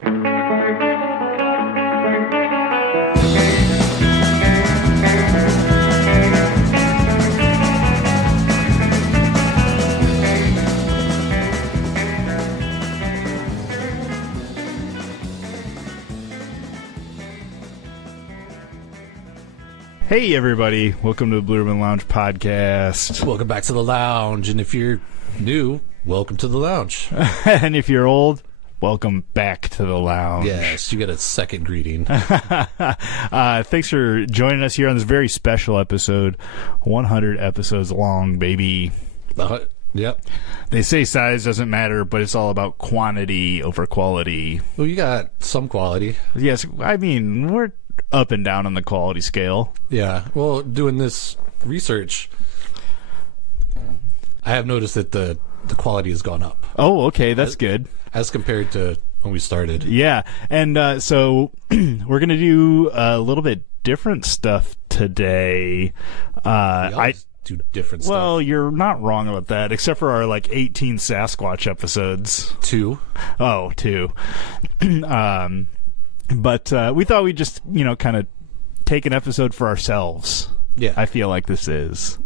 Hey everybody, welcome to the Blue Ribbon Lounge podcast. Welcome back to the lounge, and if you're new, welcome to the lounge. And if you're old, welcome back to the lounge. Yes, you get a second greeting. Thanks for joining us here on this very special episode, 100 episodes long, baby. Yep. They say size doesn't matter, but it's all about quantity over quality. Well, you got some quality. Yes, I mean, we're up and down on the quality scale. Yeah. Well, doing this research, I have noticed that the quality has gone up. Oh, okay, that's good. As compared to when we started. Yeah, and so we're going to do a little bit different stuff today. We always do different stuff. Well, you're not wrong about that, except for our, 18 Sasquatch episodes. Two. Oh, two. But we thought we'd just, kind of take an episode for ourselves. Yeah. I feel like this is.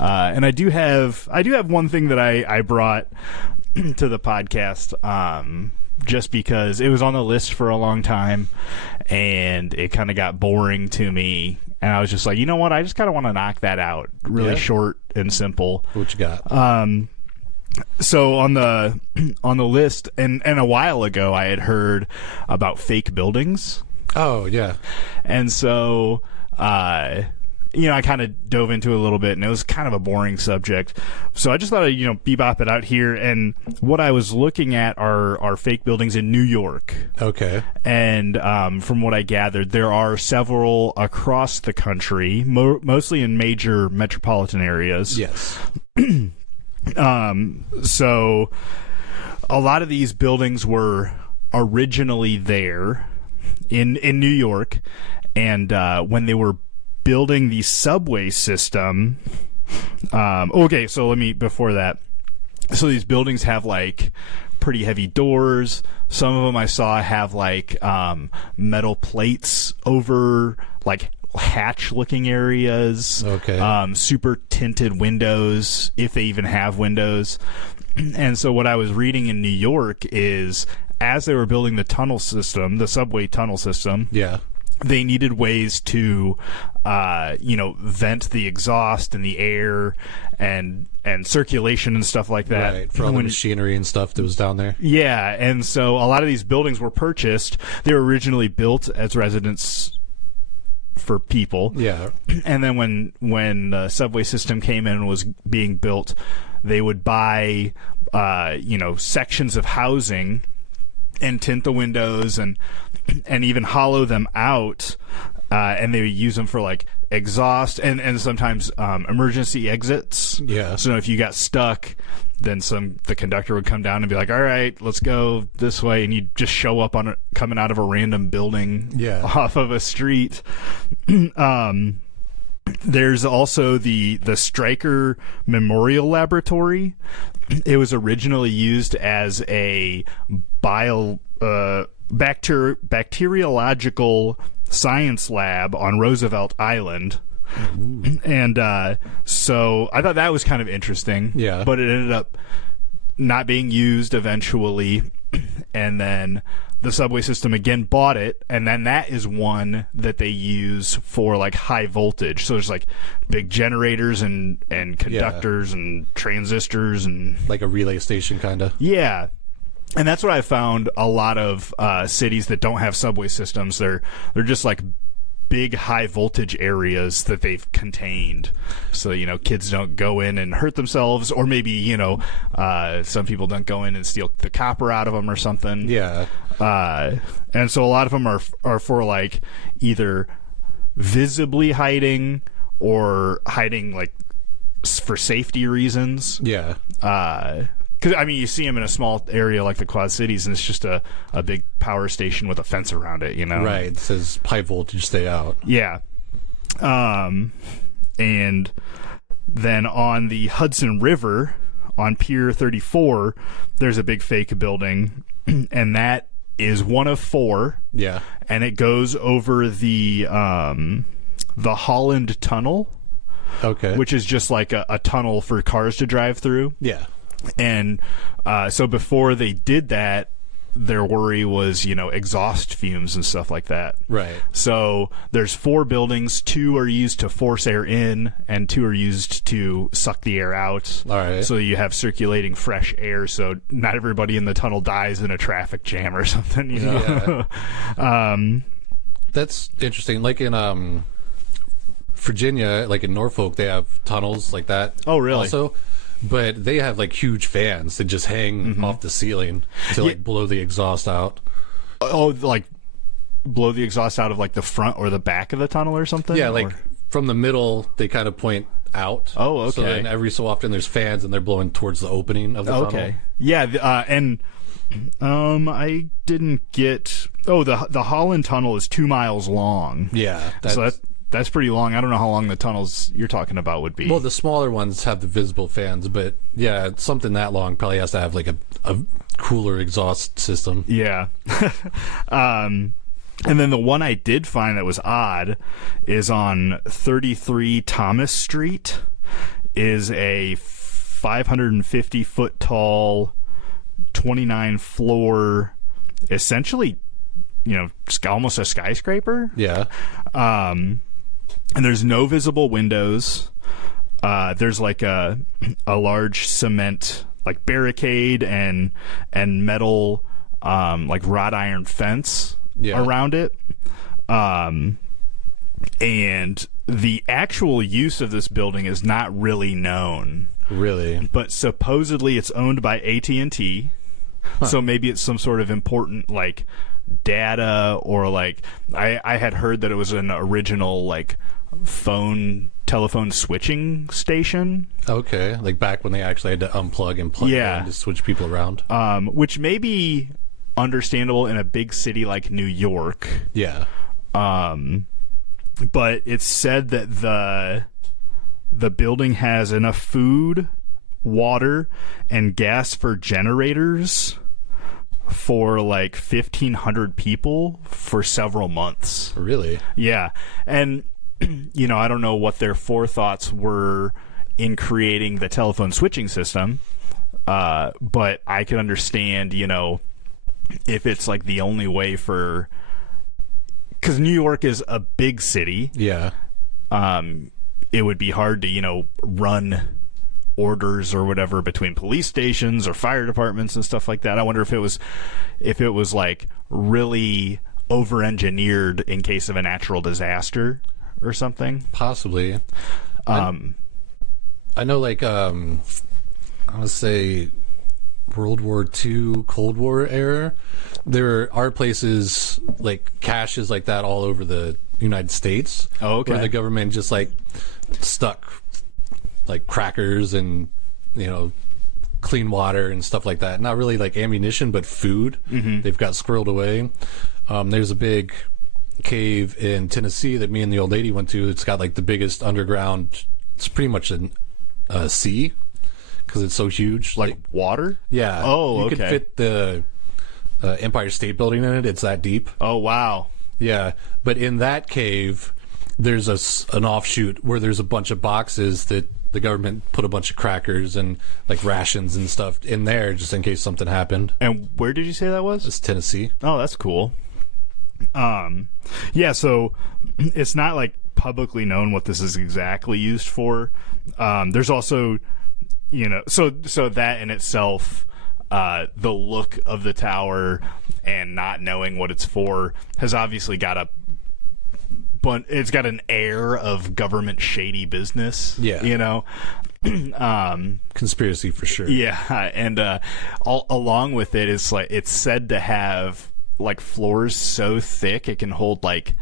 And I do have one thing that I brought to the podcast, just because it was on the list for a long time and it kind of got boring to me. And I was just like, you know what? I just kind of want to knock that out really short and simple. What you got? So on the list, and a while ago, I had heard about fake buildings. Oh, yeah. And so, I kind of dove into it a little bit, and it was kind of a boring subject. So I just thought I'd, bebop it out here. And what I was looking at are fake buildings in New York. Okay. And from what I gathered, there are several across the country, mostly in major metropolitan areas. Yes. So a lot of these buildings were originally there in New York, and when they were building the subway system, okay, so before that, so these buildings have pretty heavy doors. Some of them I saw have metal plates over hatch looking areas. Okay. Super tinted windows, if they even have windows. And so what I was reading in New York is, as they were building the tunnel system, the subway tunnel system, they needed ways to vent the exhaust and the air and circulation and stuff like that. Right, for all the machinery and stuff that was down there. Yeah, and so a lot of these buildings were purchased. They were originally built as residence for people. Yeah. And then when the subway system came in and was being built, they would buy sections of housing and tint the windows and even hollow them out, and they would use them for exhaust and sometimes emergency exits. Yeah. So if you got stuck, then the conductor would come down and be like, all right, let's go this way, and you'd just show up coming out of a random building off of a street. There's also the Stryker Memorial Laboratory. It was originally used as a bacteriological science lab on Roosevelt Island. Ooh. And so I thought that was kind of interesting. Yeah. But it ended up not being used eventually. And then the subway system again bought it, and then that is one that they use for high voltage. So there's big generators and conductors and transistors and like a relay station kind of. Yeah. And that's what I found a lot of cities that don't have subway systems. They're just big high voltage areas that they've contained, so kids don't go in and hurt themselves, or maybe some people don't go in and steal the copper out of them or something. Yeah. And so a lot of them are for either visibly hiding or hiding for safety reasons. Yeah. Because, you see them in a small area like the Quad Cities, and it's just a big power station with a fence around it, Right. It says high voltage, stay out. Yeah. And then on the Hudson River, on Pier 34, there's a big fake building, and that is one of four, Yeah. and it goes over the Holland Tunnel, Okay. which is just like a tunnel for cars to drive through. Yeah. And so before they did that, their worry was, exhaust fumes and stuff like that. Right. So there's 4 buildings. 2 are used to force air in, and 2 are used to suck the air out. All right. So you have circulating fresh air, so not everybody in the tunnel dies in a traffic jam or something. Yeah. That's interesting. Like in Virginia, like in Norfolk, they have tunnels like that. Oh, really? Also, but they have like huge fans that just hang off the ceiling to like blow the exhaust out. Oh, like blow the exhaust out of like the front or the back of the tunnel or something? Yeah, like Or- from the middle, they kind of point out. Oh, okay. So then every so often, there's fans and they're blowing towards the opening of the tunnel. Okay. Yeah, and I didn't get. Oh, the Holland Tunnel is 2 miles long. Yeah. So that's pretty long. I don't know how long the tunnels you're talking about would be. Well, the smaller ones have the visible fans, but yeah, something that long probably has to have like a cooler exhaust system. Yeah. And then the one I did find that was odd is on 33 Thomas Street, is a 550 foot tall, 29 floor, essentially, almost a skyscraper. Yeah. And there's no visible windows. There's like a large cement like barricade and metal like wrought iron fence around it. And the actual use of this building is not really known. Really? But supposedly it's owned by AT&T. So maybe it's some sort of important like data, or like I had heard that it was an original like telephone switching station, Okay. Like back when they actually had to unplug and plug it in to switch people around. which may be understandable in a big city like New York. Yeah. But it's said that the building has enough food, water, and gas for generators for like 1,500 people for several months. Really? Yeah. And, I don't know what their forethoughts were in creating the telephone switching system, but I can understand, if it's like the only way for. Because New York is a big city. Yeah. It would be hard to, run orders or whatever between police stations or fire departments and stuff like that. I wonder if it was like really over-engineered in case of a natural disaster or something. Possibly. I know, like, I would say World War II, Cold War era, there are places like caches like that all over the United States. Oh, okay. Where the government just like stuck like crackers and clean water and stuff like that. Not really like ammunition, but food. They've got squirreled away. There's a big cave in Tennessee that me and the old lady went to. It's got like the biggest underground. It's pretty much a sea because it's so huge. Like water? Yeah. Oh, you okay. could fit the Empire State Building in it. It's that deep. Oh, wow. Yeah, but in that cave, there's an offshoot where there's a bunch of boxes that the government put a bunch of crackers and like rations and stuff in there just in case something happened. And where did you say that was? It's Tennessee. Oh, that's cool. Yeah, so it's not like publicly known what this is exactly used for. There's also, so that in itself, the look of the tower and not knowing what it's for has obviously got but it's got an air of government shady business. Yeah. Conspiracy for sure. Yeah, and along with it is like it's said to have like floors so thick it can hold like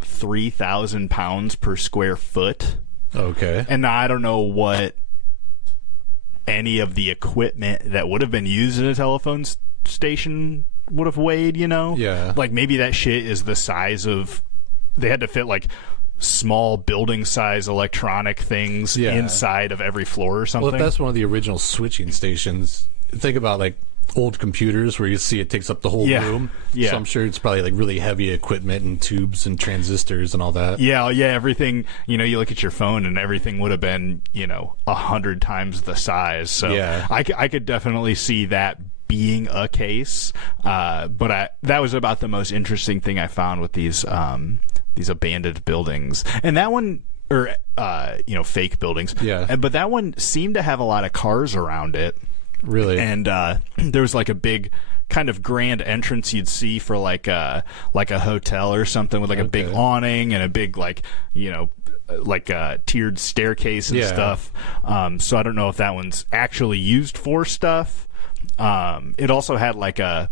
3,000 pounds per square foot. Okay. And I don't know what any of the equipment that would have been used in a telephone station would have weighed, Yeah. Like maybe that shit is the size of. They had to fit like small building size electronic things inside of every floor or something. Well, if that's one of the original switching stations, think about like old computers where you see it takes up the whole Yeah. room. Yeah. So I'm sure it's probably like really heavy equipment and tubes and transistors and all that. Yeah, everything, you look at your phone and everything would have been, 100 times the size. So Yeah. I could definitely see that being a case. But that was about the most interesting thing I found with these abandoned buildings. And that one, or, fake buildings. Yeah. But that one seemed to have a lot of cars around it. Really? And there was like a big kind of grand entrance you'd see for like a hotel or something with like a big Okay. awning and a big like a tiered staircase and Yeah. stuff. So I don't know if that one's actually used for stuff. It also had like a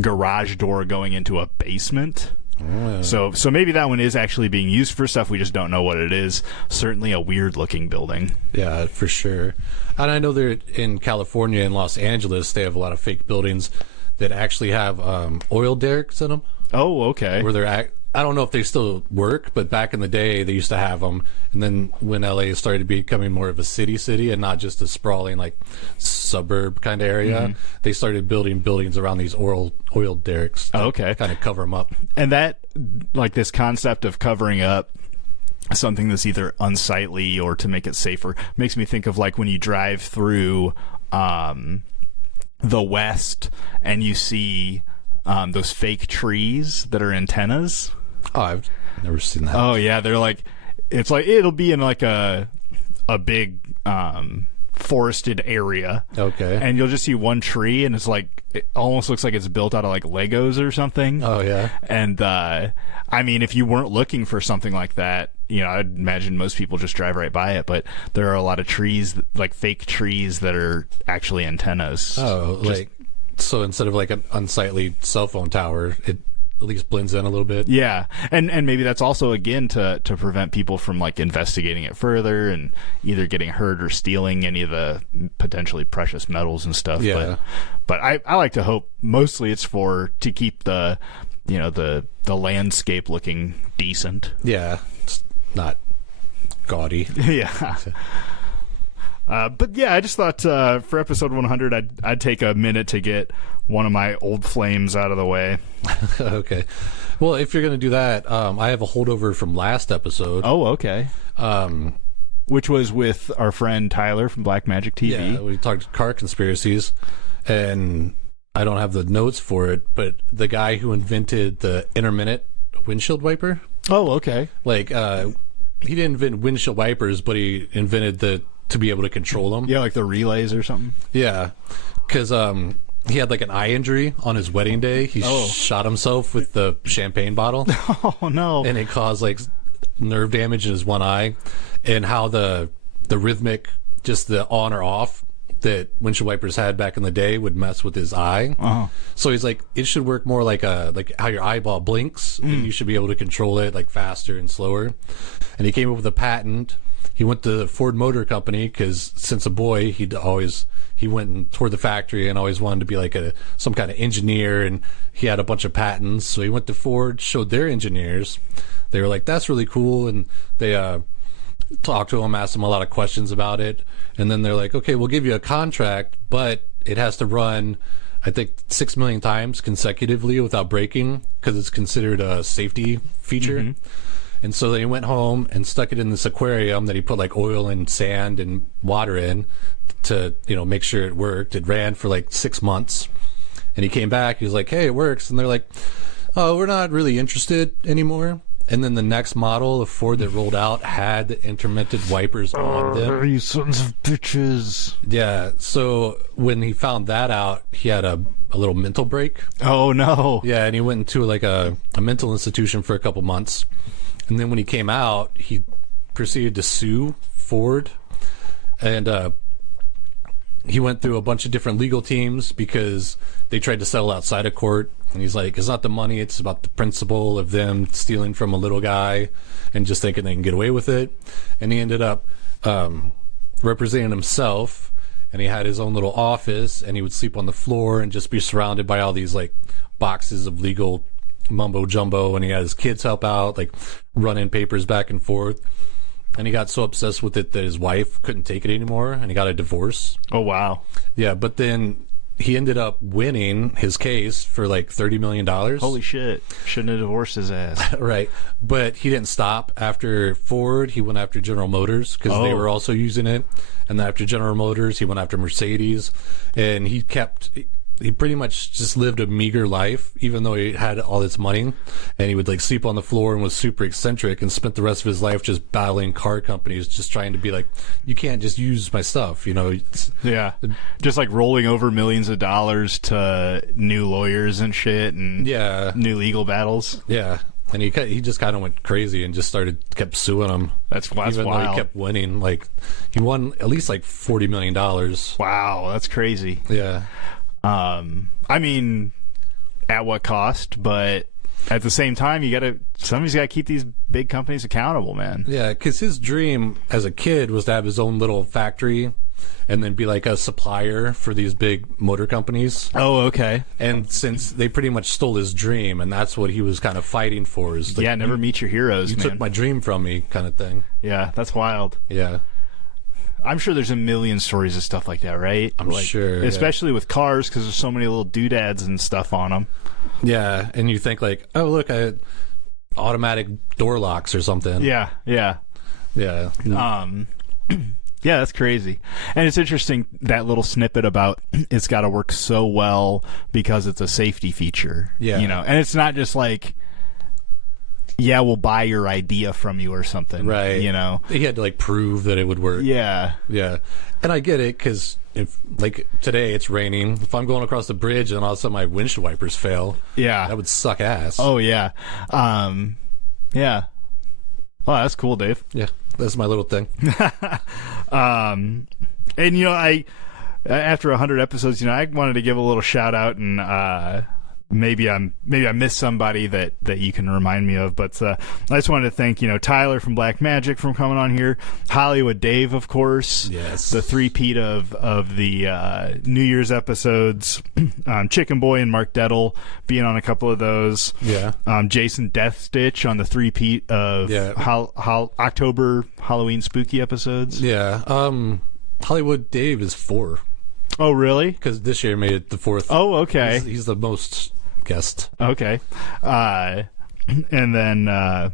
garage door going into a basement. So maybe that one is actually being used for stuff. We just don't know what it is. Certainly a weird looking building. Yeah, for sure. And I know they're in California and Los Angeles. They have a lot of fake buildings that actually have oil derricks in them. Oh, okay. Where I don't know if they still work, but back in the day they used to have them. And then when LA started becoming more of a city and not just a sprawling like suburb kind of area, they started building buildings around these oil derricks. Oh, okay. Kind of cover them up. And that, like this concept of covering up something that's either unsightly or to make it safer, makes me think of like when you drive through the West and you see those fake trees that are antennas. Oh, I've never seen that. Oh yeah, they're like, it's like it'll be in like a big forested area. Okay. And you'll just see one tree and it's like it almost looks like it's built out of like Legos or something. Oh yeah. And I mean, if you weren't looking for something like that, I'd imagine most people just drive right by it, but there are a lot of trees, like fake trees that are actually antennas. Oh, so instead of like an unsightly cell phone tower, it at least blends in a little bit. Yeah, and maybe that's also again to prevent people from like investigating it further and either getting hurt or stealing any of the potentially precious metals and stuff. Yeah. But I like to hope mostly it's to keep the the landscape looking decent. Yeah, it's not gaudy. Yeah. But yeah, I just thought for episode 100, I'd take a minute to get one of my old flames out of the way. Okay. Well, if you're going to do that, I have a holdover from last episode. Oh, okay. Which was with our friend Tyler from Black Magic TV. Yeah, we talked car conspiracies, and I don't have the notes for it, but the guy who invented the intermittent windshield wiper, Oh, okay. like, he didn't invent windshield wipers, but he invented to be able to control them. Yeah, like the relays or something. Yeah, because he had like an eye injury on his wedding day. He shot himself with the champagne bottle, Oh, no. and it caused like nerve damage in his one eye. And how the rhythmic, just the on or off that windshield wipers had back in the day would mess with his eye. Uh-huh. So he's like, it should work more like how your eyeball blinks, and you should be able to control it like faster and slower. And he came up with a patent. He went to Ford Motor Company because since a boy he went and toured the factory and always wanted to be like some kind of engineer, and he had a bunch of patents. So he went to Ford, showed their engineers. They were like, "That's really cool," and they talked to him, asked him a lot of questions about it, and then they're like, "Okay, we'll give you a contract, but it has to run, I think, 6 million times consecutively without breaking because it's considered a safety feature." Mm-hmm. And so they went home and stuck it in this aquarium that he put like oil and sand and water in to, make sure it worked. It ran for like 6 months. And he came back. He was like, "Hey, it works." And they're like, "Oh, we're not really interested anymore." And then the next model of Ford that rolled out had the intermittent wipers on them. You sons of bitches. Yeah. So when he found that out, he had a little mental break. Oh, no. Yeah. And he went into like a mental institution for a couple months. And then when he came out, he proceeded to sue Ford. And he went through a bunch of different legal teams because they tried to settle outside of court. And he's like, it's not the money, it's about the principle of them stealing from a little guy and just thinking they can get away with it. And he ended up representing himself, and he had his own little office, and he would sleep on the floor and just be surrounded by all these like boxes of legal mumbo jumbo, and he had his kids help out, like run in papers back and forth. and he got so obsessed with it that his wife couldn't take it anymore, and he got a divorce. Oh, wow. Yeah, but then he ended up winning his case for like $30 million. Holy shit. Shouldn't have divorced his ass. Right. But he didn't stop. After Ford, he went after General Motors because they were also using it. And then after General Motors, he went after Mercedes. And he pretty much just lived a meager life, even though he had all this money. And he would like sleep on the floor and was super eccentric and spent the rest of his life just battling car companies, just trying to be like, you can't just use my stuff, you know? Yeah. Just like rolling over millions of dollars to new lawyers and shit and new legal battles. Yeah. And he just kind of went crazy and just kept suing them. That's even wild. Though he kept winning. Like, he won at least like $40 million. Wow. That's crazy. Yeah. I mean, at what cost? But at the same time, somebody's got to keep these big companies accountable, man. Yeah, because his dream as a kid was to have his own little factory and then be like a supplier for these big motor companies. Oh, okay. And since they pretty much stole his dream, and that's what he was kind of fighting for, is like, never meet your heroes, you man. took my dream from me, kind of thing. Yeah, that's wild. Yeah. I'm sure there's a million stories of stuff like that, right? I'm sure. Especially with cars, because there's so many little doodads and stuff on them. Yeah, and you think like, oh, look, automatic door locks or something. Yeah. Yeah. Yeah, that's crazy. And it's interesting, that little snippet about it's got to work so well because it's a safety feature. Yeah. You know, and it's not just like, yeah, we'll buy your idea from you or something. Right. You know? He had to like prove that it would work. Yeah. Yeah. And I get it, because if like today it's raining, if I'm going across the bridge and all of a sudden my windshield wipers fail, yeah, that would suck ass. Oh, yeah. Yeah. Oh, that's cool, Dave. Yeah. That's my little thing. And, you know, after 100 episodes, you know, I wanted to give a little shout out, and maybe I missed somebody that you can remind me of, but I just wanted to thank, you know, Tyler from Black Magic from coming on here, Hollywood Dave, of course, yes, the three-peat of the New Year's episodes, Chicken Boy and Mark Dettel being on a couple of those, Jason Death Stitch on the three-peat of October Halloween spooky episodes. Hollywood Dave is 4. Oh, really? Because this year made it the 4th. Oh, okay. He's the most guest. Okay. And then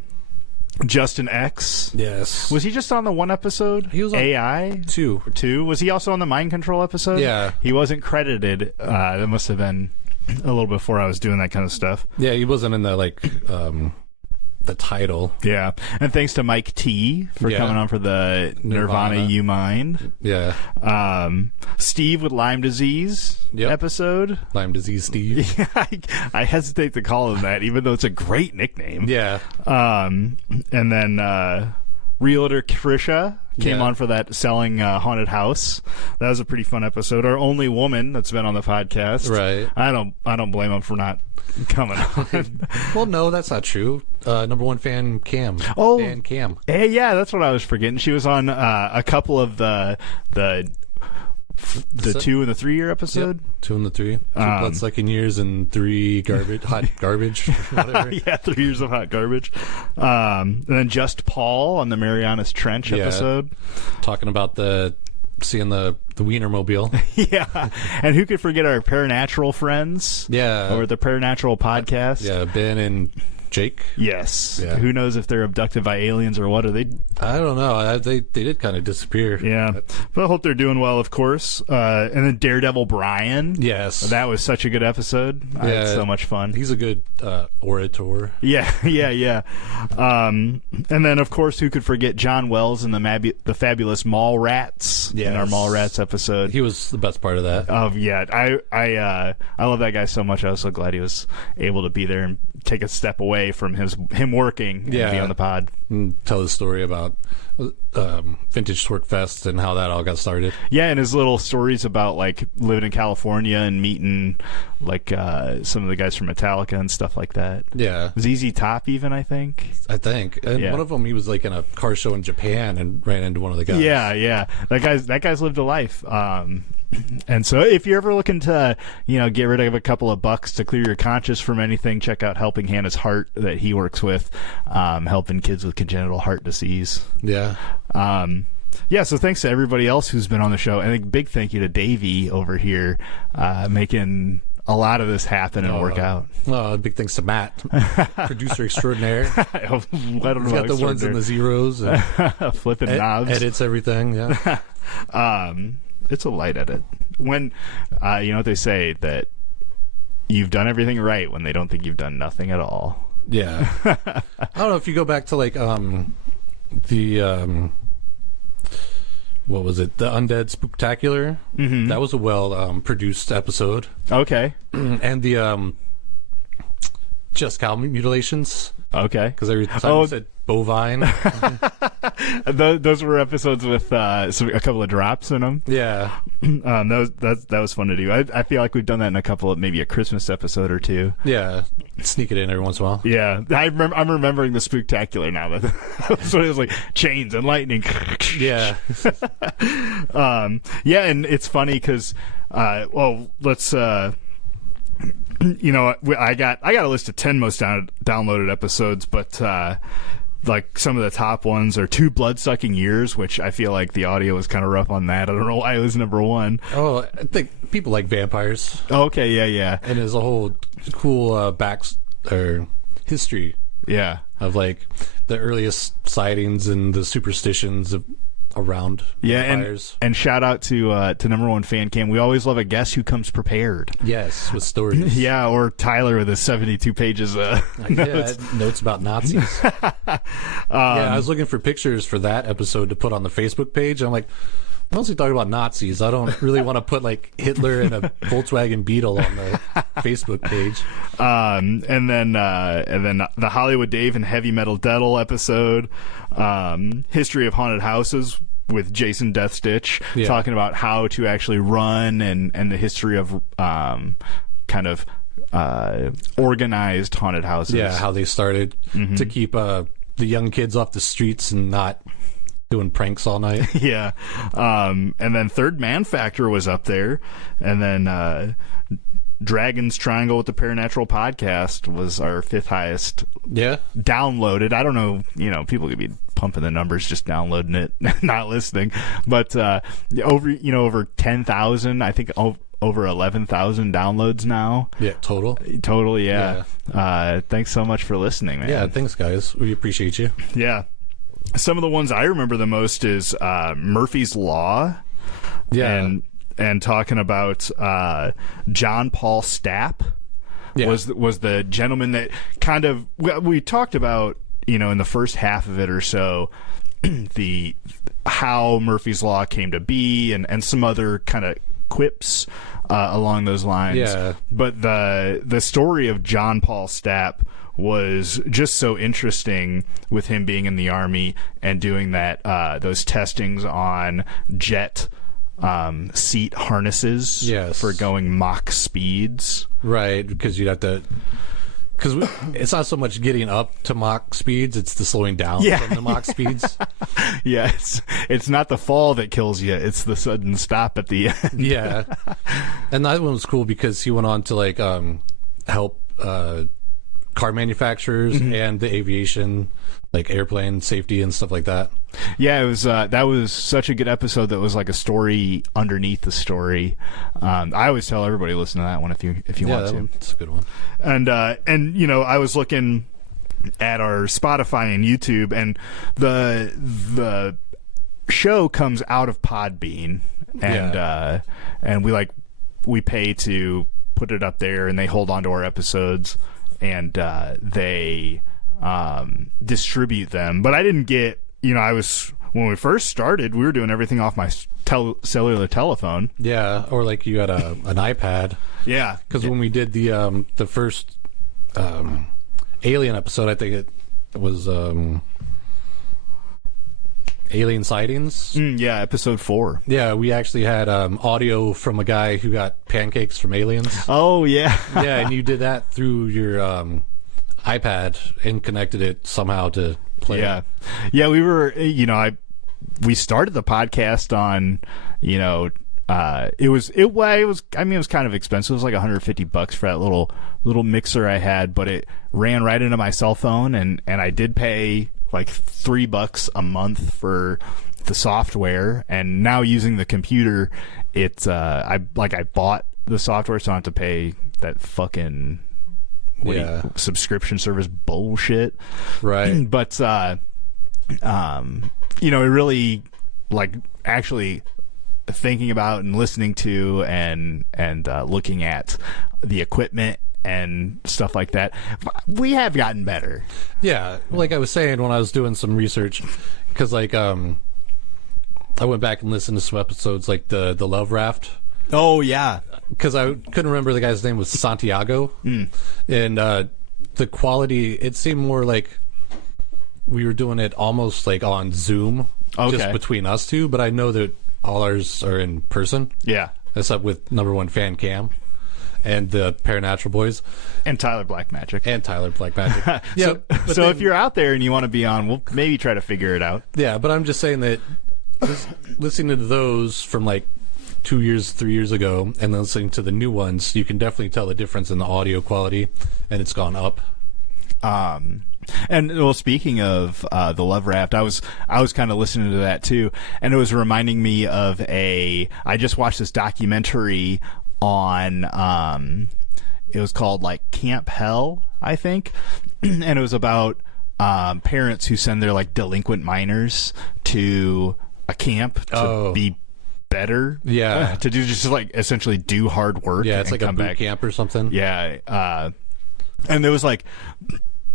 Justin X. Yes. Was he just on the one episode? He was on AI? 2. 2? Was he also on the mind control episode? Yeah. He wasn't credited. That must have been a little before I was doing that kind of stuff. Yeah, he wasn't in the, like, the title. Yeah. And thanks to Mike T for coming on for the Nirvana You Mind. Yeah. Steve with Lyme disease episode. Lyme disease Steve. I hesitate to call him that, even though it's a great nickname. Yeah. And then Realtor Trisha came on for that selling haunted house. That was a pretty fun episode. Our only woman that's been on the podcast. Right. I don't blame him for not coming on. Well, no, that's not true. Number one fan Cam. Oh, fan Cam. Hey, yeah, that's what I was forgetting. She was on a couple of the 2 and the 3 year episode. Yep. 2 and the 3. 2 blood-sucking years and 3 hot garbage. Whatever. 3 years of hot garbage. And then Just Paul on the Marianas Trench episode. Talking about seeing the Wienermobile. Yeah. And who could forget our Paranatural friends? Yeah. Or the Paranatural podcast. Yeah, Ben and Jake. Yes. Yeah. Who knows if they're abducted by aliens or what? Are they? I don't know. They did kind of disappear. Yeah. But I hope they're doing well, of course. And then Daredevil Brian. Yes. That was such a good episode. I had so much fun. He's a good orator. Yeah. And then, of course, who could forget John Wells and the fabulous Mall Rats in our Mall Rats episode. He was the best part of that. I love that guy so much. I was so glad he was able to be there and take a step away from him working and be on the pod. And tell the story about Vintage Twerk Fest and how that all got started. Yeah, and his little stories about like living in California and meeting like some of the guys from Metallica and stuff like that. Yeah. ZZ Top even, I think. And one of them, he was like in a car show in Japan and ran into one of the guys. Yeah. That guy's lived a life. And so if you're ever looking to, get rid of a couple of bucks to clear your conscience from anything, check out Helping Hannah's Heart that he works with, helping kids with congenital heart disease. Yeah. So thanks to everybody else who's been on the show. And a big thank you to Davey over here, making a lot of this happen and work out. Big thanks to Matt, producer extraordinaire. I don't know. He's got the ones and the zeros. And flipping knobs. Edits everything, yeah. It's a light edit. When, you know what they say, that you've done everything right when they don't think you've done nothing at all. Yeah. I don't know if you go back to, like, the... what was it? The Undead Spooktacular. Mm-hmm. That was a well produced episode. Okay. And the just cow mutilations. Okay. Because every time you said bovine. Those were episodes with a couple of drops in them. Yeah. That was fun to do. I feel like we've done that in a couple of, maybe a Christmas episode or two. Yeah. Sneak it in every once in a while. Yeah. I'm remembering the Spooktacular now. That's what it was like. Chains and lightning. Yeah. Yeah, and it's funny because, let's... I got a list of 10 most downloaded episodes, but like some of the top ones are 2 blood-sucking years, which I feel like the audio was kind of rough on that. I don't know why it was number 1. Oh, I think people like vampires. Okay, yeah. And there's a whole cool history. Yeah. Of like the earliest sightings and the superstitions around vampires. And shout out to number 1 fan cam. We always love a guest who comes prepared. Yes, with stories. Yeah, or Tyler with his 72 pages notes. Notes about Nazis. I was looking for pictures for that episode to put on the Facebook page. I'm like, mostly talking about Nazis. I don't really want to put like Hitler and a Volkswagen Beetle on the Facebook page. And then the Hollywood Dave and Heavy Metal Dettel episode, History of Haunted Houses with Jason Deathstitch, talking about how to actually run and the history of kind of organized haunted houses. Yeah, how they started to keep the young kids off the streets and not doing pranks all night. Yeah. And then Third Man Factor was up there. And then Dragon's Triangle with the Paranatural Podcast was our 5th highest downloaded. I don't know, people could be pumping the numbers, just downloading it, not listening. But over 10,000, I think over 11,000 downloads now. Yeah, total, yeah. Thanks so much for listening, man. Yeah, thanks, guys. We appreciate you. Yeah. Some of the ones I remember the most is Murphy's Law. Yeah. And talking about John Paul Stapp was the gentleman that kind of we talked about, in the first half of it or so, how Murphy's Law came to be and some other kind of quips along those lines. Yeah. But the story of John Paul Stapp was just so interesting, with him being in the Army and doing that those testings on jet seat harnesses for going Mach speeds. Right, because you'd have to... Because it's not so much getting up to Mach speeds, it's the slowing down from the Mach speeds. Yeah, it's not the fall that kills you, it's the sudden stop at the end. Yeah. And that one was cool because he went on to like help car manufacturers and the aviation, like airplane safety and stuff like that. Yeah, it was that was such a good episode that was like a story underneath the story. I always tell everybody listen to that one if you want to. It's a good one. And I was looking at our Spotify and YouTube, and the show comes out of Podbean, and we pay to put it up there, and they hold on to our episodes, and they distribute them. But I didn't get, when we first started, we were doing everything off my cellular telephone. Yeah, or like you had an iPad. Yeah, because when we did the first Alien episode, I think it was Alien Sightings. Yeah, episode 4. Yeah, we actually had audio from a guy who got pancakes from aliens. Oh, yeah. Yeah, and you did that through your iPad and connected it somehow to play. Yeah. Yeah, we were, we started the podcast on, it was I mean, it was kind of expensive. It was like $150 for that little mixer I had, but it ran right into my cell phone, and I did pay like $3 a month for the software. And now using the computer, it's I bought the software, so I don't have to pay that fucking subscription service bullshit. Right. But it really, like, actually thinking about and listening to and looking at the equipment and stuff like that, we have gotten better. Yeah, like I was saying when I was doing some research, because like I went back and listened to some episodes, like the Love Raft. Oh yeah, because I couldn't remember the guy's name was Santiago, and the quality, it seemed more like we were doing it almost like on Zoom, just between us two. But I know that all ours are in person. Yeah, except with number one fan Cam and the Paranatural Boys and Tyler Blackmagic. Yeah. So if you're out there and you want to be on, we'll maybe try to figure it out. Yeah, but I'm just saying that listening to those from like 2 years, 3 years ago, and then listening to the new ones, you can definitely tell the difference in the audio quality, and it's gone up. And well, speaking of the Love Raft, I was kind of listening to that too, and it was reminding me of I just watched this documentary on it was called like Camp Hell, I think, and it was about parents who send their like delinquent minors to a camp to be better, to do just like essentially do hard work. Yeah, it's and like come a boot back. camp or something. Yeah, and there was like,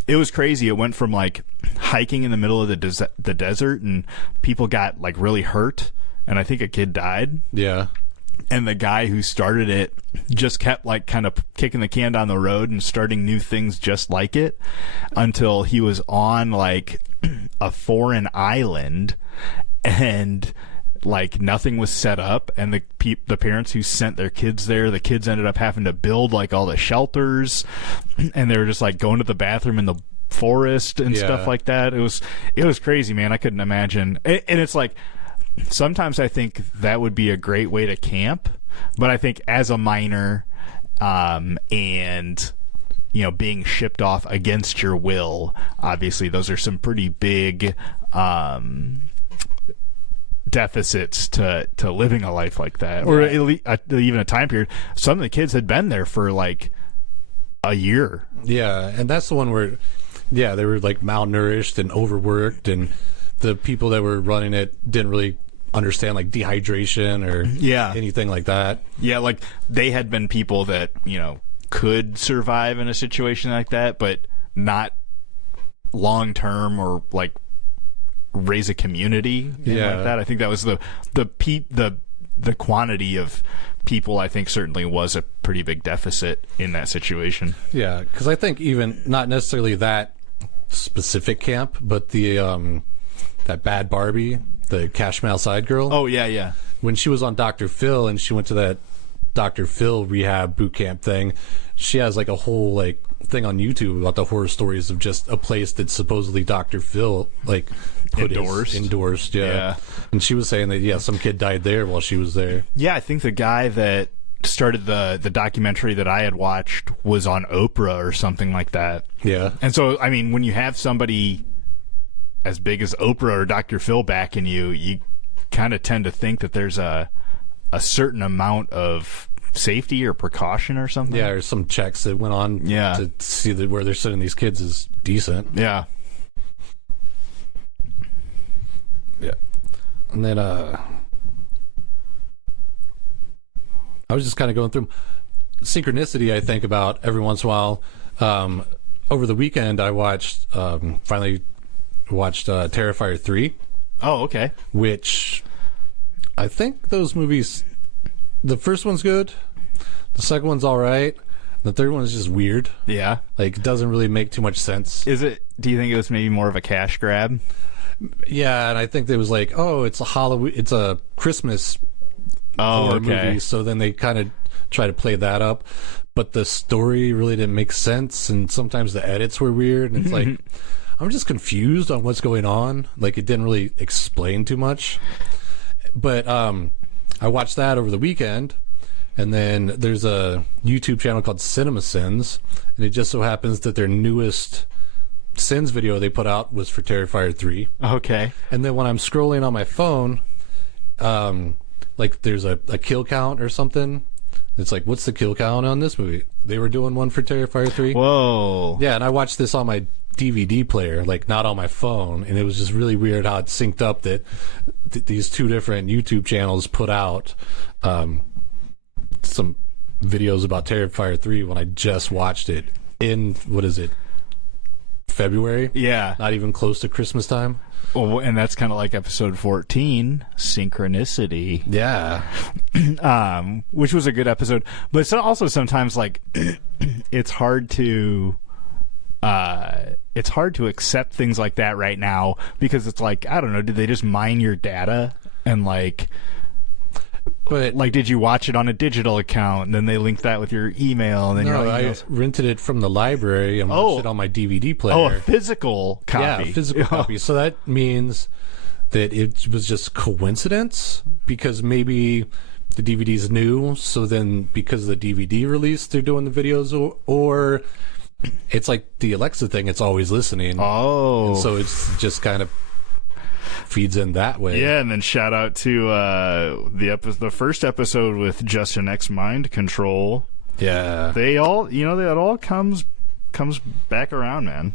it was crazy. It went from like hiking in the middle of the desert, and people got like really hurt, and I think a kid died. Yeah, and the guy who started it just kept like kind of kicking the can down the road and starting new things just like it, until he was on like a foreign island, and like nothing was set up, and the parents who sent their kids there, the kids ended up having to build like all the shelters, and they were just like going to the bathroom in the forest and stuff like that. It was crazy, man. I couldn't imagine. And it's like, sometimes I think that would be a great way to camp, but I think as a minor, and being shipped off against your will, obviously those are some pretty big deficits to living a life like that, or even a time period. Some of the kids had been there for like a year. Yeah, and that's the one where, they were like malnourished and overworked, and the people that were running it didn't really understand like dehydration or anything like that. Yeah, like they had been people that could survive in a situation like that, but not long term, or like raise a community like that. I think that was the quantity of people, I think, certainly was a pretty big deficit in that situation. Yeah, because I think even not necessarily that specific camp, but the that Bad Barbie, the Cash Mal Side girl. Oh yeah. When she was on Dr. Phil and she went to that Dr. Phil rehab boot camp thing, she has like a whole like thing on YouTube about the horror stories of just a place that supposedly Dr. Phil like endorsed. Yeah. And she was saying that some kid died there while she was there. Yeah, I think the guy that started the documentary that I had watched was on Oprah or something like that. Yeah. And so I mean, when you have somebody as big as Oprah or Dr. Phil backing you kind of tend to think that there's a certain amount of safety or precaution or something. Yeah, or some checks that went on to see that where they're sending these kids is decent. Yeah. Yeah. And then I was just kind of going through synchronicity. I think about every once in a while. Over the weekend, I finally watched Terrifier 3. Oh, okay. Which I think those movies, the first one's good, the second one's all right, the third one is just weird. Yeah. Like, it doesn't really make too much sense. Do you think it was maybe more of a cash grab? Yeah, and I think it was like, it's a Christmas horror movie, so then they kind of try to play that up, but the story really didn't make sense, and sometimes the edits were weird, and it's like, I'm just confused on what's going on. Like, it didn't really explain too much. But I watched that over the weekend. And then there's a YouTube channel called Cinema Sins, and it just so happens that their newest Sins video they put out was for Terrifier 3. Okay. And then when I'm scrolling on my phone, like there's a kill count or something. It's like, what's the kill count on this movie? They were doing one for Terrifier 3. Whoa. Yeah, and I watched this on my DVD player, like not on my phone, and it was just really weird how it synced up that these two different YouTube channels put out some videos about Terrifier 3 when I just watched it in, what is it, February? Yeah. Not even close to Christmas time. Well, and that's kind of like episode 14, Synchronicity. Yeah. Which was a good episode. But so also sometimes, like, it's hard to accept things like that right now because it's like, I don't know, did they just mine your data and like... But like, did you watch it on a digital account and then they link that with your email and then no, your I emails? rented it from the library and watched it on my DVD player. Oh, a physical copy. Yeah, a physical copy. So that means that it was just coincidence because maybe the DVD's new, so then because of the DVD release, they're doing the videos, or it's like the Alexa thing, it's always listening. Oh. And so it's just kind of feeds in that way. Yeah, and then shout out to the first episode with Justin X Mind Control. Yeah. They all, that all comes back around, man.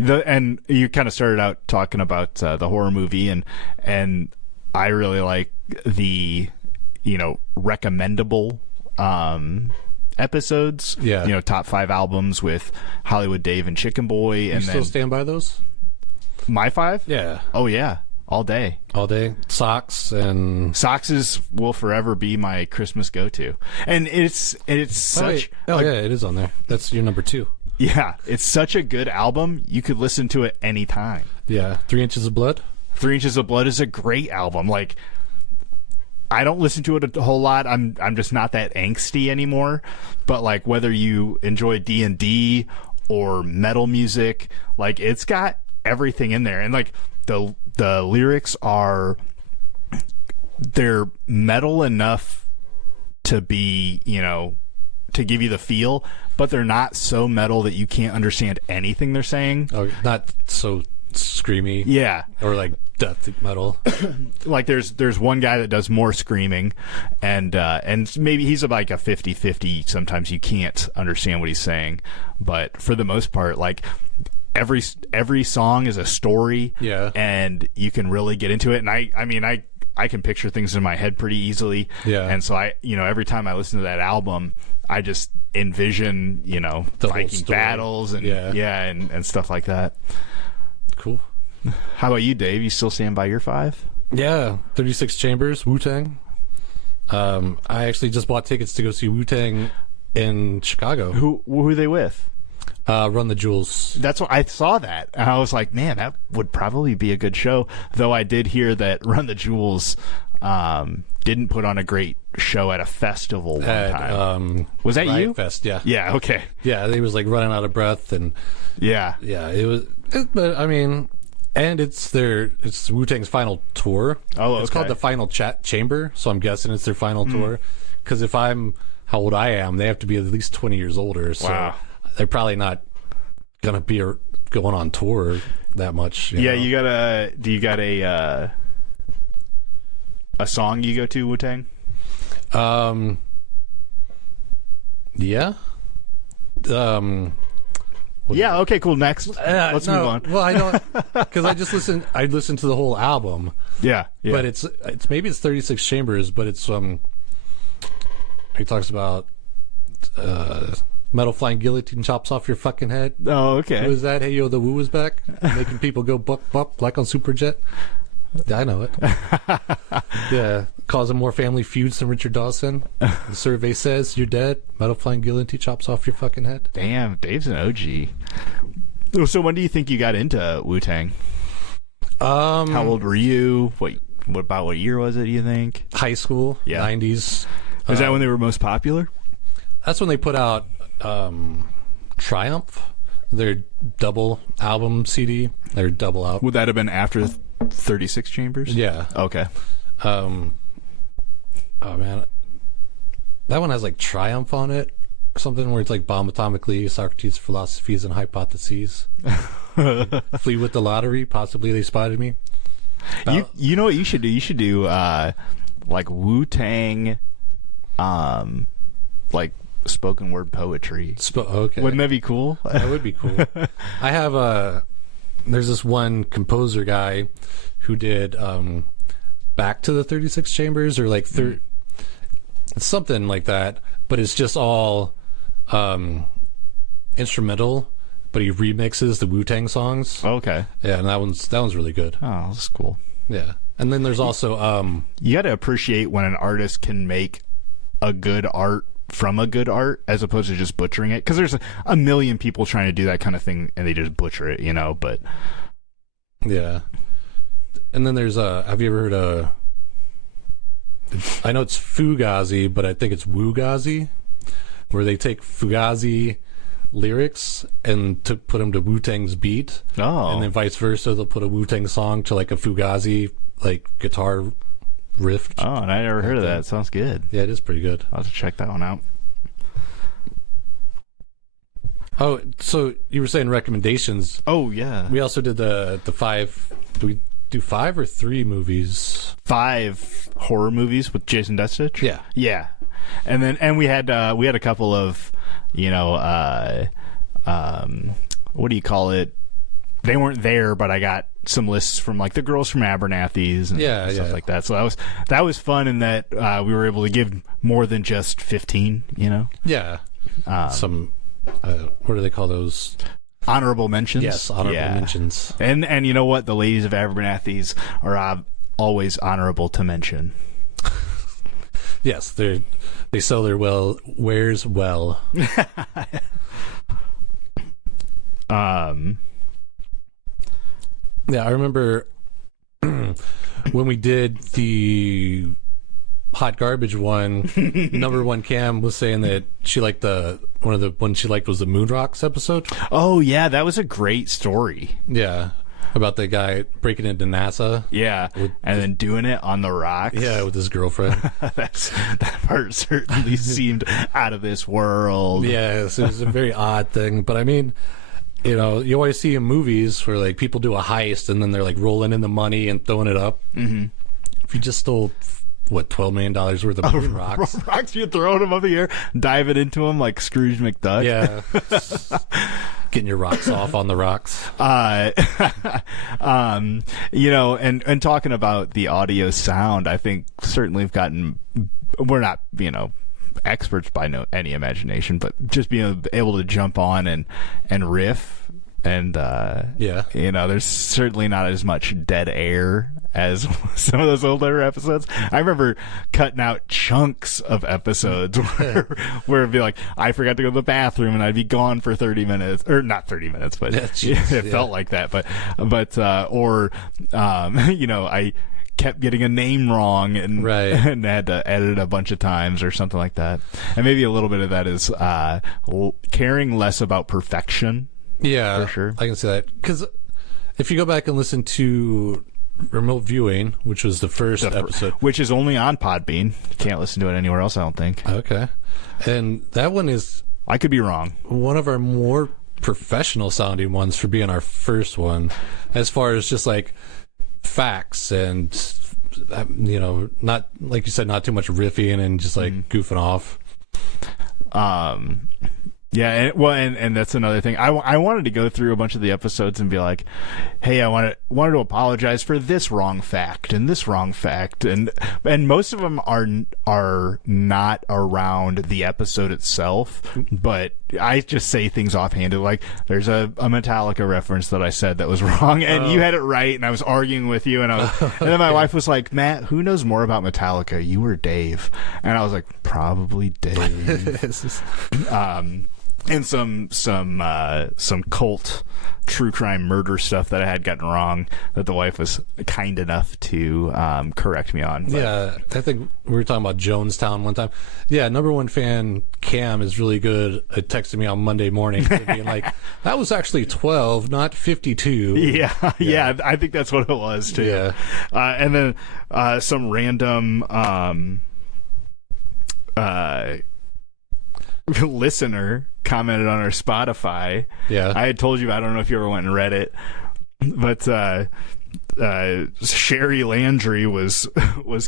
And you kind of started out talking about the horror movie, and I really like the recommendable episodes. Yeah. Top 5 albums with Hollywood Dave and Chicken Boy. You and still then stand by those? my 5? Yeah. Oh yeah, all day. All day. Socks and... Socks will forever be my Christmas go-to, and it's such. Oh yeah, it is on there. That's your number 2. Yeah, it's such a good album. You could listen to it anytime. Yeah. 3 Inches of Blood. 3 Inches of Blood is a great album. Like, I don't listen to it a whole lot. I'm just not that angsty anymore. But like, whether you enjoy D&D or metal music, like, it's got everything in there, and like the lyrics they're metal enough to be, to give you the feel, but they're not so metal that you can't understand anything they're saying. Oh, not so screamy. Yeah. Or like death metal. Like there's one guy that does more screaming, and maybe he's like a 50-50. Sometimes you can't understand what he's saying, but for the most part, like, every song is a story. Yeah. And you can really get into it. And I can picture things in my head pretty easily. Yeah. And so every time I listen to that album, I just envision, The Viking battles and and stuff like that. Cool. How about you, Dave? You still stand by your 5? Yeah. 36 Chambers, Wu-Tang. I actually just bought tickets to go see Wu-Tang in Chicago. Who are they with? Run the Jewels. That's what I saw that, and I was like, man, that would probably be a good show. Though I did hear that Run the Jewels didn't put on a great show at a festival one time. Was that Riot you? Fest, yeah. Yeah. Okay. Yeah, they was like running out of breath, and Yeah. it was. But I mean, and it's Wu-Tang's final tour. Oh, It's okay. called the Final Chamber, so I'm guessing it's their final tour. Because if I'm how old I am, they have to be at least 20 years older. So Wow. they're probably not gonna be going on tour that much. Yeah. know? Do you got a song you go to, Wu-Tang? Yeah. Yeah. Okay. Cool. Next. Let's move on. Well, I don't, because I listened to the whole album, Yeah. Yeah. but it's maybe it's 36 Chambers, but it's he talks about metal flying guillotine chops off your fucking head. oh, okay. Who is that? Hey yo, the Woo is back, making people go buck buck like on Superjet. Yeah, I know it. Yeah, causing more family feuds than Richard Dawson. The survey says you're dead. Metal flying guillotine chops off your fucking head. Damn, Dave's an OG. So when do you think you got into Wu-Tang? How old were you? What year was it, do you think? High school, Yeah. 90s. Is that when they were most popular? That's when they put out Triumph, their double album CD. Their double out. Would that have been after 36 Chambers? Yeah. Okay. Oh man, that one has like Triumph on it, or something where it's like bomb atomically, Socrates' philosophies and hypotheses. Flee with the lottery. Possibly they spotted me. You know what you should do? You should do like Wu-Tang, like spoken word poetry. Okay, Wouldn't that be cool? that would be cool. I have there's this one composer guy who did Back to the 36 Chambers, or like something like that, but it's just all instrumental, but he remixes the Wu-Tang songs. Okay. Yeah, and that one's really good. Oh, that's cool. Yeah. And then there's also You got to appreciate when an artist can make a good art from a good art as opposed to just butchering it, because there's a million people trying to do that kind of thing and they just butcher it, you know. But yeah. And then there's have you ever heard I know it's Fugazi, but I think it's Wugazi, where they take Fugazi lyrics and put them to Wu-Tang's beat. Oh. And then vice versa, they'll put a Wu-Tang song to like a Fugazi like guitar riff. Oh, and I never heard of that. Sounds good. Yeah, it is pretty good. I'll have to check that one out. Oh, so you were saying recommendations. Oh, yeah. We also did the 5. Do we do 5 or 3 movies? 5 horror movies with Jason Deitch. Yeah. Yeah. And we had a couple of, you know, what do you call it? They weren't there, but I got some lists from like the girls from Abernathy's and stuff like that. So that was fun in that we were able to give more than just 15, you know? Yeah. Some what do they call those? Honorable mentions. Yes, honorable mentions. And you know what? The ladies of Abernathy's are always honorable to mention. Yes, they sell their wares well. Yeah, I remember when we did the hot garbage one. Number one Cam was saying that she liked one of the ones she liked was the Moon Rocks episode. Oh yeah, that was a great story. Yeah, about the guy breaking into NASA. Yeah, and then doing it on the rocks. Yeah, with his girlfriend. That part certainly seemed out of this world. Yes, it was a very odd thing, but I mean, you know, you always see in movies where like people do a heist and then they're like rolling in the money and throwing it up. Mm-hmm. If you just stole $12 million worth of moon rocks, you're throwing them up the air, diving into them like Scrooge McDuck. Yeah, getting your rocks off on the rocks. You know, and talking about the audio sound, I think certainly we're not, you know, experts by any imagination, but just being able to jump on and riff, and you know, there's certainly not as much dead air as some of those older episodes. I remember cutting out chunks of episodes where it'd be like, I forgot to go to the bathroom and I'd be gone for 30 minutes, or not 30 minutes, but it felt like that. But you know, I kept getting a name wrong and had to edit a bunch of times or something like that. And maybe a little bit of that is caring less about perfection. Yeah, for sure. I can see that, because if you go back and listen to Remote Viewing, which was the first episode, which is only on Podbean, you can't listen to it anywhere else, I don't think. Okay, and that one is, I could be wrong, one of our more professional sounding ones for being our first one, as far as just like facts and, you know, not like you said, not too much riffing and just like goofing off. Yeah, and that's another thing. I wanted to go through a bunch of the episodes and be like, hey, I wanted to apologize for this wrong fact and this wrong fact, and most of them are not around the episode itself, but I just say things offhanded, like there's a Metallica reference that I said that was wrong, and you had it right, and I was arguing with you, and then my wife was like, Matt, who knows more about Metallica, you or Dave? And I was like, probably Dave. and some cult true crime murder stuff that I had gotten wrong that the wife was kind enough to correct me on. But, yeah, I think we were talking about Jonestown one time. Yeah, number one fan Cam is really good at texting me on Monday morning and being like, that was actually 12, not 52. Yeah, I think that's what it was too. Yeah. And then some random listener commented on our Spotify. Yeah. I had told you, I don't know if you ever went and read it, but Sherry Landry was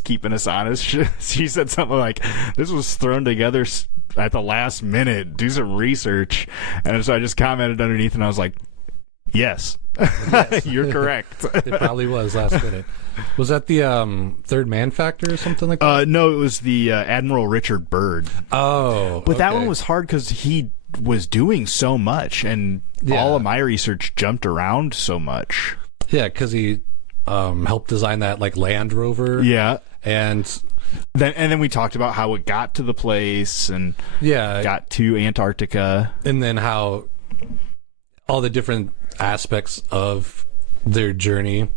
keeping us honest. She said something like, this was thrown together at the last minute, do some research. And so I just commented underneath and I was like, yes. You're correct. It probably was last minute. Was that the Third Man Factor or something like that? No, it was the Admiral Richard Byrd. Oh, But that one was hard because he was doing so much, and all of my research jumped around so much. Yeah, because he helped design that like Land Rover. Yeah, and then we talked about how it got to the place and got to Antarctica, and then how all the different aspects of their journey.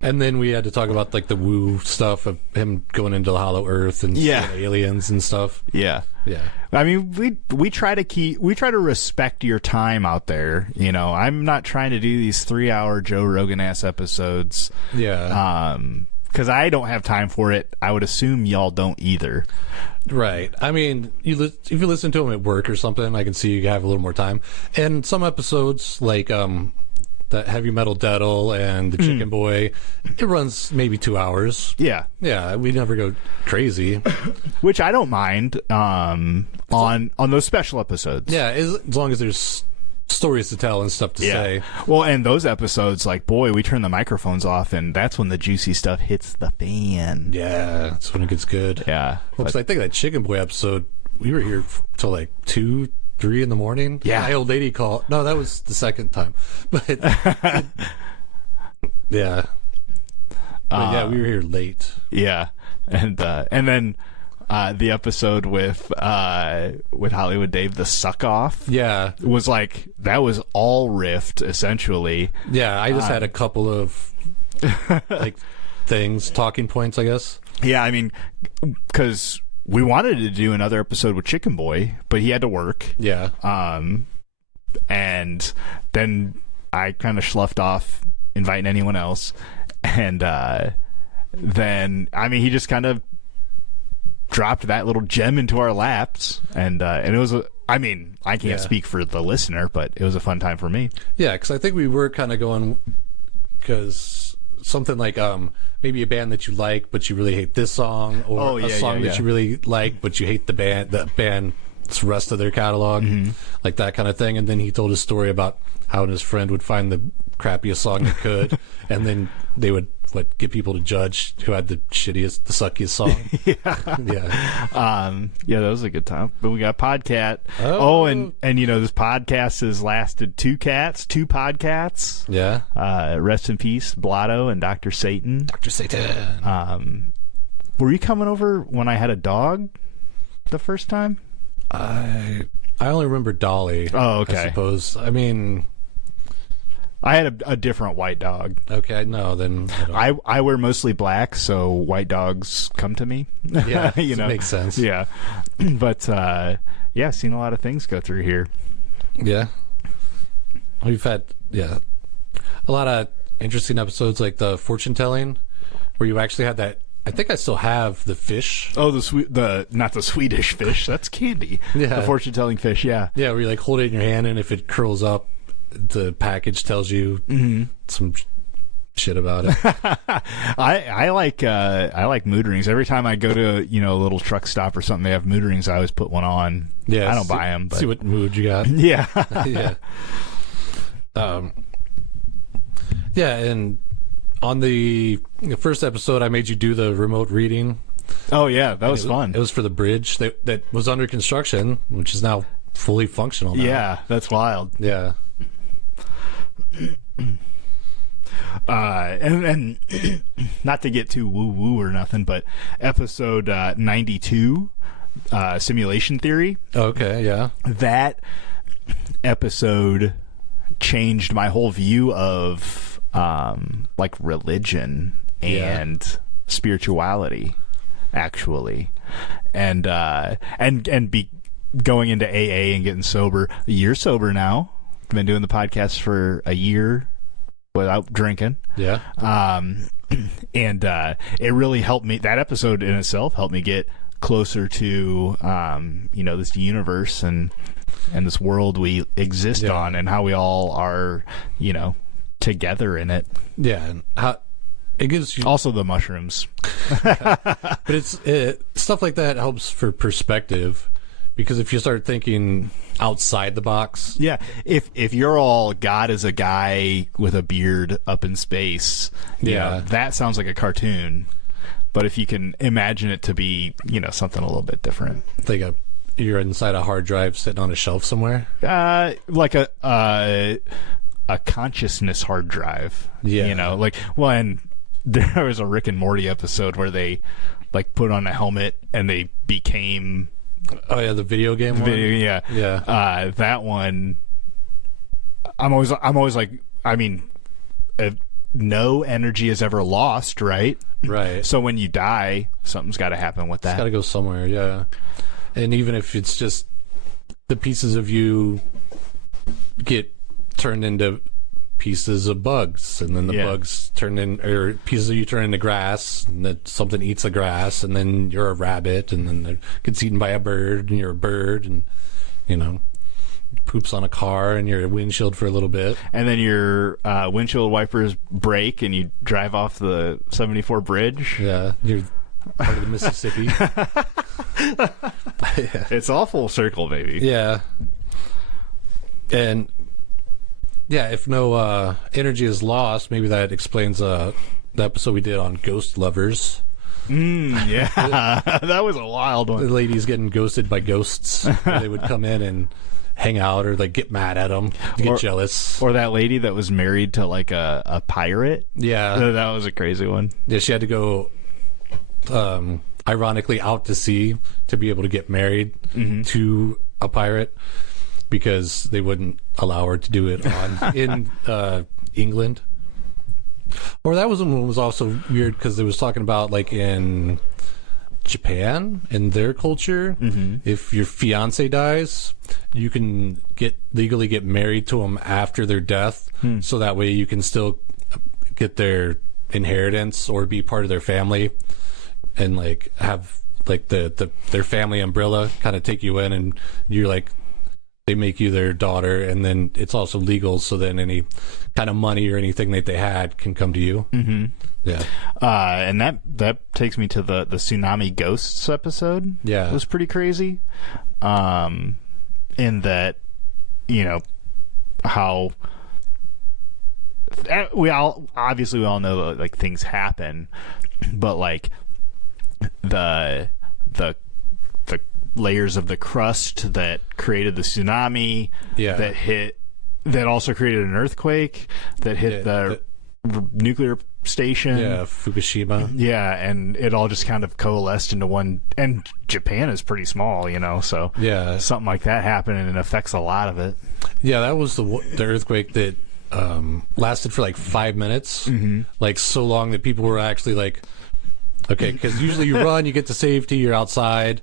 And then we had to talk about like the woo stuff of him going into the Hollow Earth and seeing aliens and stuff. Yeah. Yeah. I mean, we try to respect your time out there. You know, I'm not trying to do these 3-hour Joe Rogan ass episodes. Yeah. Because I don't have time for it. I would assume y'all don't either. Right. I mean, if you listen to them at work or something, I can see you have a little more time. And some episodes, like that Heavy Metal Daddle and the Chicken Boy, it runs maybe 2 hours. Yeah. Yeah, we never go crazy. Which I don't mind on those special episodes. Yeah, as long as there's stories to tell and stuff to say. Well, and those episodes, like, boy, we turn the microphones off, and that's when the juicy stuff hits the fan. Yeah, that's when it gets good. Yeah. Well, 'cause I think that Chicken Boy episode, we were here till like 2, 3 in the morning. Yeah. My old lady called. No, that was the second time. But yeah. But yeah, we were here late. Yeah. And then the episode with Hollywood Dave, the suck off. Yeah. Was like, that was all riffed essentially. Yeah, I just had a couple of like talking points, I guess. Yeah, I mean, because we wanted to do another episode with Chicken Boy, but he had to work. Yeah. And then I kind of sloughed off inviting anyone else. And then, I mean, he just kind of dropped that little gem into our laps. And it was, I mean, I can't speak for the listener, but it was a fun time for me. Yeah, because I think we were kind of going, because something like maybe a band that you like but you really hate this song, or a song that you really like but you hate the band's rest of their catalog, like that kind of thing. And then he told a story about how his friend would find the crappiest song he could and then they would get people to judge who had the suckiest song. Yeah, that was a good time. But we got Podcat. And you know, this podcast has lasted 2 podcasts. Yeah. Rest in peace, Blotto and Dr. Satan. Dr. Satan. Were you coming over when I had a dog the first time? I only remember Dolly. Oh, okay. I suppose. I mean, I had a different white dog. Okay, no, then I wear mostly black, so white dogs come to me. Yeah, you know, makes sense. Yeah, but yeah, seen a lot of things go through here. Yeah, we've had a lot of interesting episodes, like the fortune telling, where you actually had that. I think I still have the fish. Oh, not the Swedish fish. That's candy. Yeah, the fortune telling fish. Yeah, yeah, where you like hold it in your hand, and if it curls up, the package tells you some shit about it. I like mood rings. Every time I go to a little truck stop or something, they have mood rings. I always put one on. Yeah, I don't buy them. But see what mood you got. Yeah, yeah. Yeah, and on the first episode, I made you do the remote reading. Oh yeah, that was fun. It was for the bridge that was under construction, which is now fully functional now. Yeah, that's wild. Yeah. And not to get too woo woo or nothing, but episode 92, Simulation Theory. Okay, yeah. That episode changed my whole view of like religion and spirituality, actually, and be going into AA and getting sober. A year sober now. Been doing the podcast for a year without drinking. Yeah. And it really helped me. That episode in itself helped me get closer to this universe and this world we exist on, and how we all are together in it. Yeah, and how it gives you Also the mushrooms. but it's stuff like that helps for perspective, because if you start thinking outside the box, Yeah, if you're all God is a guy with a beard up in space, that sounds like a cartoon. But if you can imagine it to be, something a little bit different, you're inside a hard drive sitting on a shelf somewhere. like a consciousness hard drive. Yeah. And there was a Rick and Morty episode where they put on a helmet and they became. Oh yeah, the video game one. Yeah. That one. I'm always like, I mean, no energy is ever lost, right? Right. So when you die, something's got to happen with that. It's got to go somewhere. Yeah. And even if it's just the pieces of you get turned into pieces of bugs, and then the bugs or pieces of you turn into grass, and then something eats the grass, and then you're a rabbit, and then it gets eaten by a bird, and you're a bird, and poops on a car, and you're a windshield for a little bit, and then your windshield wipers break, and you drive off the 74 bridge. Yeah, you're part of the Mississippi. It's all full circle, baby. Yeah, and. Yeah, if no energy is lost, maybe that explains the episode we did on ghost lovers. Yeah, that was a wild one. The ladies getting ghosted by ghosts. They would come in and hang out, or get mad at them, get jealous. Or that lady that was married to a pirate. Yeah, that was a crazy one. Yeah, she had to go, ironically, out to sea to be able to get married to a pirate, because they wouldn't allow her to do it in England. Or that one was also weird, because it was talking about in Japan, in their culture, if your fiance dies, you can legally get married to them after their death, so that way you can still get their inheritance or be part of their family, and have their family umbrella kind of take you in, and you're they make you their daughter, and then it's also legal, so then any kind of money or anything that they had can come to you. Mm-hmm. Yeah. And that takes me to the Tsunami Ghosts episode. Yeah. It was pretty crazy. In that, how we all know that things happen, but the layers of the crust that created the tsunami that also created an earthquake that hit the nuclear station. Yeah, Fukushima. Yeah, and it all just kind of coalesced into one. And Japan is pretty small, so something like that happened, and it affects a lot of it. Yeah, that was the earthquake that lasted for 5 minutes, so long that people were actually okay, because usually you run, you get to safety, you're outside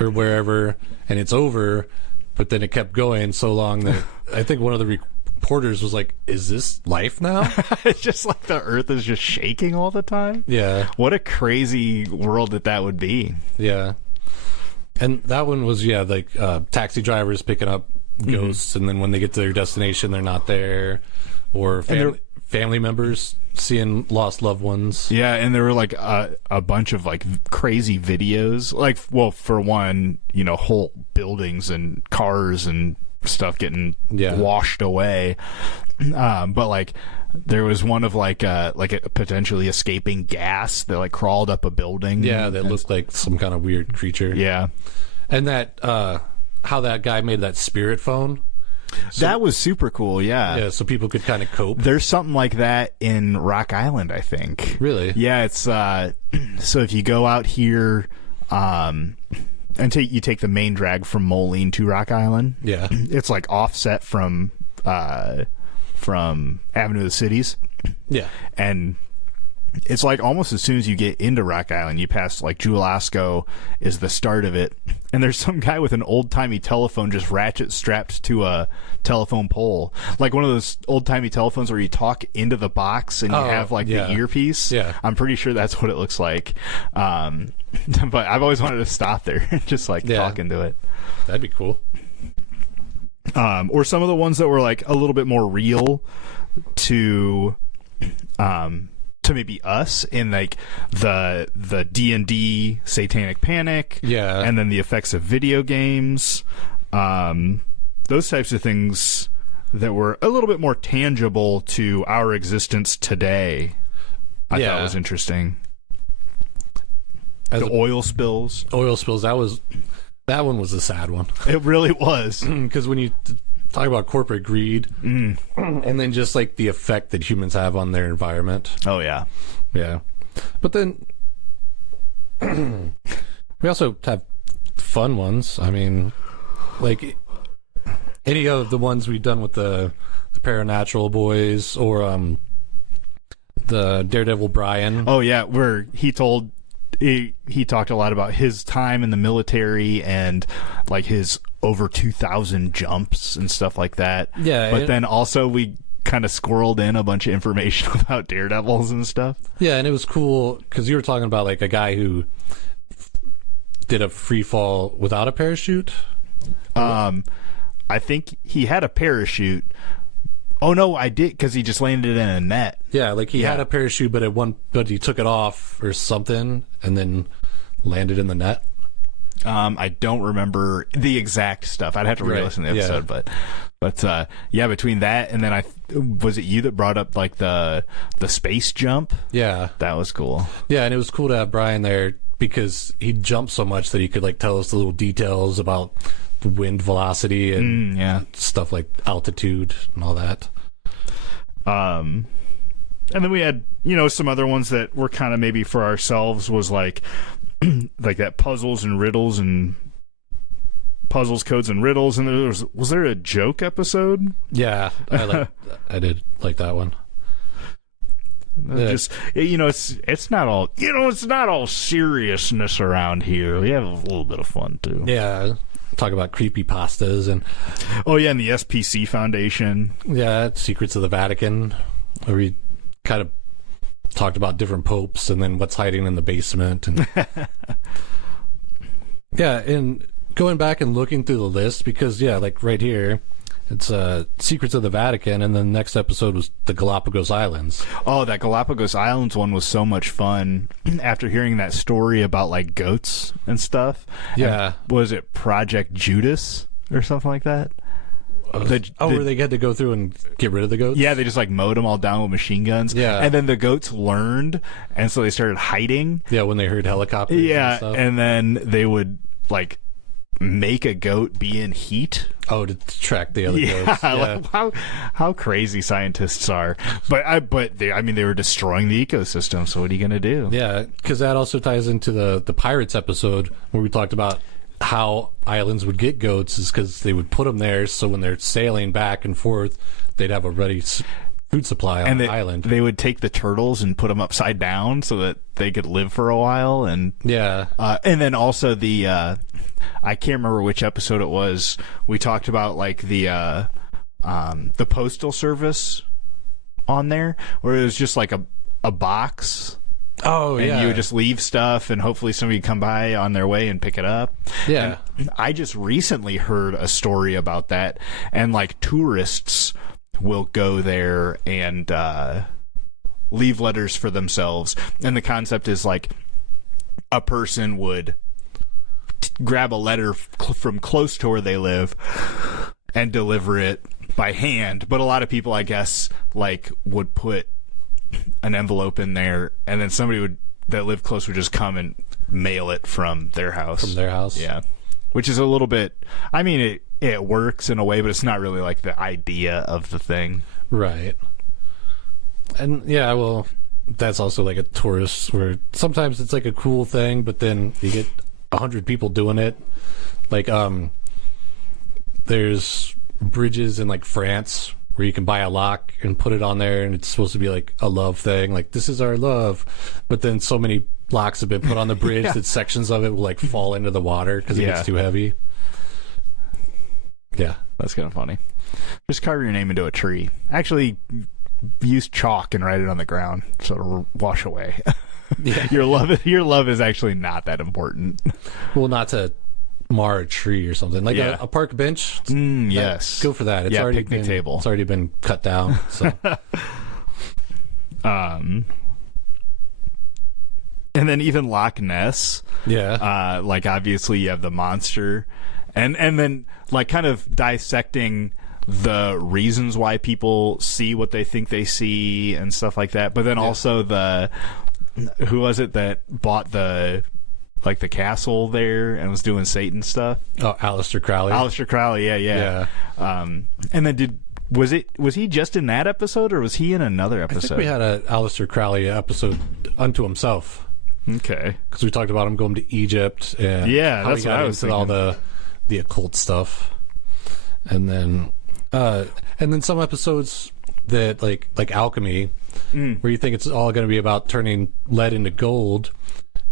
or wherever, and it's over, but then it kept going so long that I think one of the reporters was like, is this life now? It's just the earth is just shaking all the time. Yeah. What a crazy world that would be. Yeah. And that one was, taxi drivers picking up ghosts, and then when they get to their destination, they're not there, or family members seeing lost loved ones. Yeah, and there were a bunch of crazy videos. For one, whole buildings and cars and stuff getting washed away. But there was one of a potentially escaping gas that crawled up a building. Yeah, that looked like some kind of weird creature. Yeah, and that how that guy made that spirit phone. So, that was super cool, yeah. Yeah, so people could kind of cope. There's something like that in Rock Island, I think. Really? Yeah, it's so if you go out here, you take the main drag from Moline to Rock Island. Yeah. It's like offset from Avenue of the Cities. Yeah. And it's like almost as soon as you get into Rock Island, you pass like Julasco is the start of it. And there's some guy with an old-timey telephone just ratchet strapped to a telephone pole. Like one of those old-timey telephones where you talk into the box and you have like the earpiece. Yeah. I'm pretty sure that's what it looks like. But I've always wanted to stop there and just like talk into it. That'd be cool. Or some of the ones that were like a little bit more real to maybe us in like the D&D Satanic Panic, and then the effects of video games, those types of things that were a little bit more tangible to our existence today. I thought was interesting. The oil spills, that one was a sad one. It really was, because when you talk about corporate greed, and then just like the effect that humans have on their environment. Oh yeah. But then we also have fun ones. I mean, like any of the ones we've done with the Paranatural Boys, or the Daredevil Brian. Oh yeah, where he talked a lot about his time in the military and like his over 2,000 jumps and stuff like that. Yeah. But then also we kind of squirreled in a bunch of information about daredevils and stuff. Yeah, and it was cool because you were talking about like a guy who did a free fall without a parachute. I think he had a parachute. Oh no, I did, because he just landed in a net. Yeah, like he had a parachute, but he took it off or something, and then landed in the net. I don't remember the exact stuff. I'd have to re-listen to the episode, but between that and then was it you that brought up like the space jump? Yeah, that was cool. Yeah, and it was cool to have Brian there because he jumped so much that he could like tell us the little details about the wind velocity and stuff like altitude and all that. And then we had, some other ones that were kind of maybe for ourselves, was like like that puzzles, codes and riddles, and was there a joke episode? Yeah, I did like that one. Just it's not all seriousness around here. We have a little bit of fun too. Yeah, talk about creepypastas and and the SPC Foundation. Yeah, Secrets of the Vatican, where we kind of talked about different popes and then what's hiding in the basement. And and going back and looking through the list, because like right here, it's Secrets of the Vatican, and then the next episode was the Galapagos Islands. Oh, that Galapagos Islands one was so much fun. After hearing that story about like goats and stuff. Yeah. And was it Project Judas or something like that? Where they had to go through and get rid of the goats? Yeah, they just like mowed them all down with machine guns. Yeah. And then the goats learned, and so they started hiding. Yeah, when they heard helicopters and stuff. And then they would like make a goat be in heat. Oh, to track the other goats. Yeah. Like how crazy scientists are. But they were destroying the ecosystem, so what are you going to do? Yeah, because that also ties into the Pirates episode where we talked about how islands would get goats, is because they would put them there so when they're sailing back and forth, they'd have a ready food supply on the island. They would take the turtles and put them upside down so that they could live for a while. And and then also the I can't remember which episode it was. We talked about like the postal service on there, where it was just like a box. Oh, and you would just leave stuff, and hopefully somebody would come by on their way and pick it up. Yeah. And I just recently heard a story about that, and like tourists will go there and leave letters for themselves. And the concept is like a person would grab a letter from close to where they live and deliver it by hand. But a lot of people, I guess, like would put an envelope in there, and then somebody that lived close would just come and mail it from their house. Yeah. Which is a little bit, it works in a way, but it's not really like the idea of the thing. Right. And that's also like a tourist where sometimes it's like a cool thing, but then you get 100 people doing it. Like, there's bridges in like France where you can buy a lock and put it on there, and it's supposed to be like a love thing, like this is our love. But then so many locks have been put on the bridge that sections of it will like fall into the water because it gets too heavy. Yeah, that's kind of funny. Just carve your name into a tree. Actually, use chalk and write it on the ground so it'll wash away. Yeah. Your love is actually not that important. Well, not to mar a tree or something, like a park bench. Yes, go for that. It's already picnic been, table. It's already been cut down. So, and then even Loch Ness. Yeah. Like obviously you have the monster, and then like kind of dissecting the reasons why people see what they think they see and stuff like that. But then also who was it that bought the castle there and was doing Satan stuff? Oh, Aleister Crowley. Aleister Crowley, yeah. And then was he just in that episode, or was he in another episode? I think we had a Aleister Crowley episode unto himself. Okay, because we talked about him going to Egypt and how that's he got what I was into thinking. all the occult stuff, and then some episodes that like alchemy, where you think it's all going to be about turning lead into gold,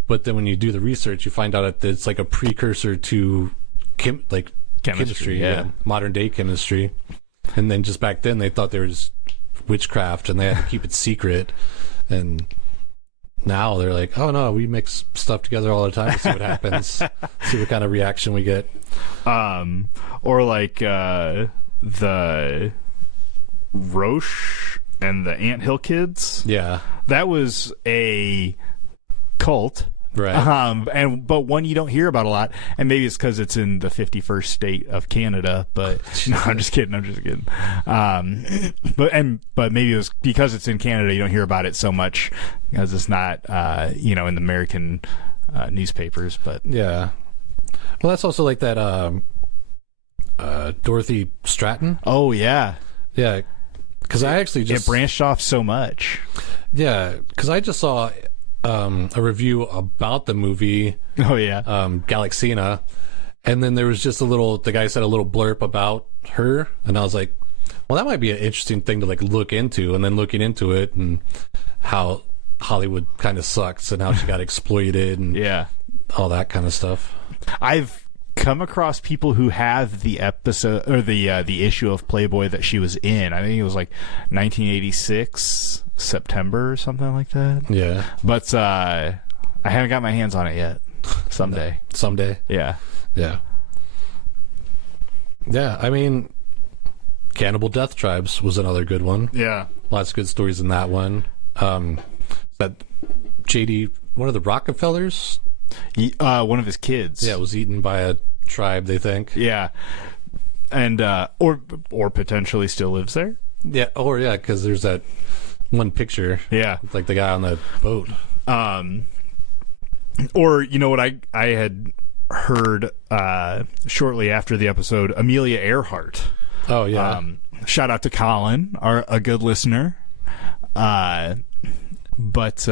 but then when you do the research, you find out that it's like a precursor to chemistry, modern day chemistry. And then just back then they thought there was witchcraft and they had to keep it secret. And now they're like, oh no, we mix stuff together all the time to see what happens, see what kind of reaction we get. Or like the Roche and the Anthill Kids. Yeah, that was a cult, right? But one you don't hear about a lot, and maybe it's because it's in the 51st state of Canada. But no, I'm just kidding. But maybe it was because it's in Canada, you don't hear about it so much because it's not in the American newspapers. But yeah, well, that's also like that Dorothy Stratton. Oh yeah. Because I actually just it branched off so much. Yeah, because I just saw a review about the movie. Oh yeah, Galaxina, and then there was just the guy said a little blurb about her, and I was like, well, that might be an interesting thing to like look into. And then looking into it and how Hollywood kind of sucks and how she got exploited and all that kind of stuff. I've come across people who have the episode or the issue of Playboy that she was in. I think it was like 1986 September or something like that. Yeah, but I haven't got my hands on it yet. Someday. Yeah. I mean, Cannibal Death Tribes was another good one. Yeah, lots of good stories in that one. That JD, one of the Rockefellers. One of his kids. Yeah, was eaten by a tribe, they think. Yeah, and or potentially still lives there. Yeah, because there's that one picture. Yeah, with, like the guy on the boat. Or you know what I had heard shortly after the episode, Amelia Earhart. Oh yeah. Shout out to Colin, a good listener. But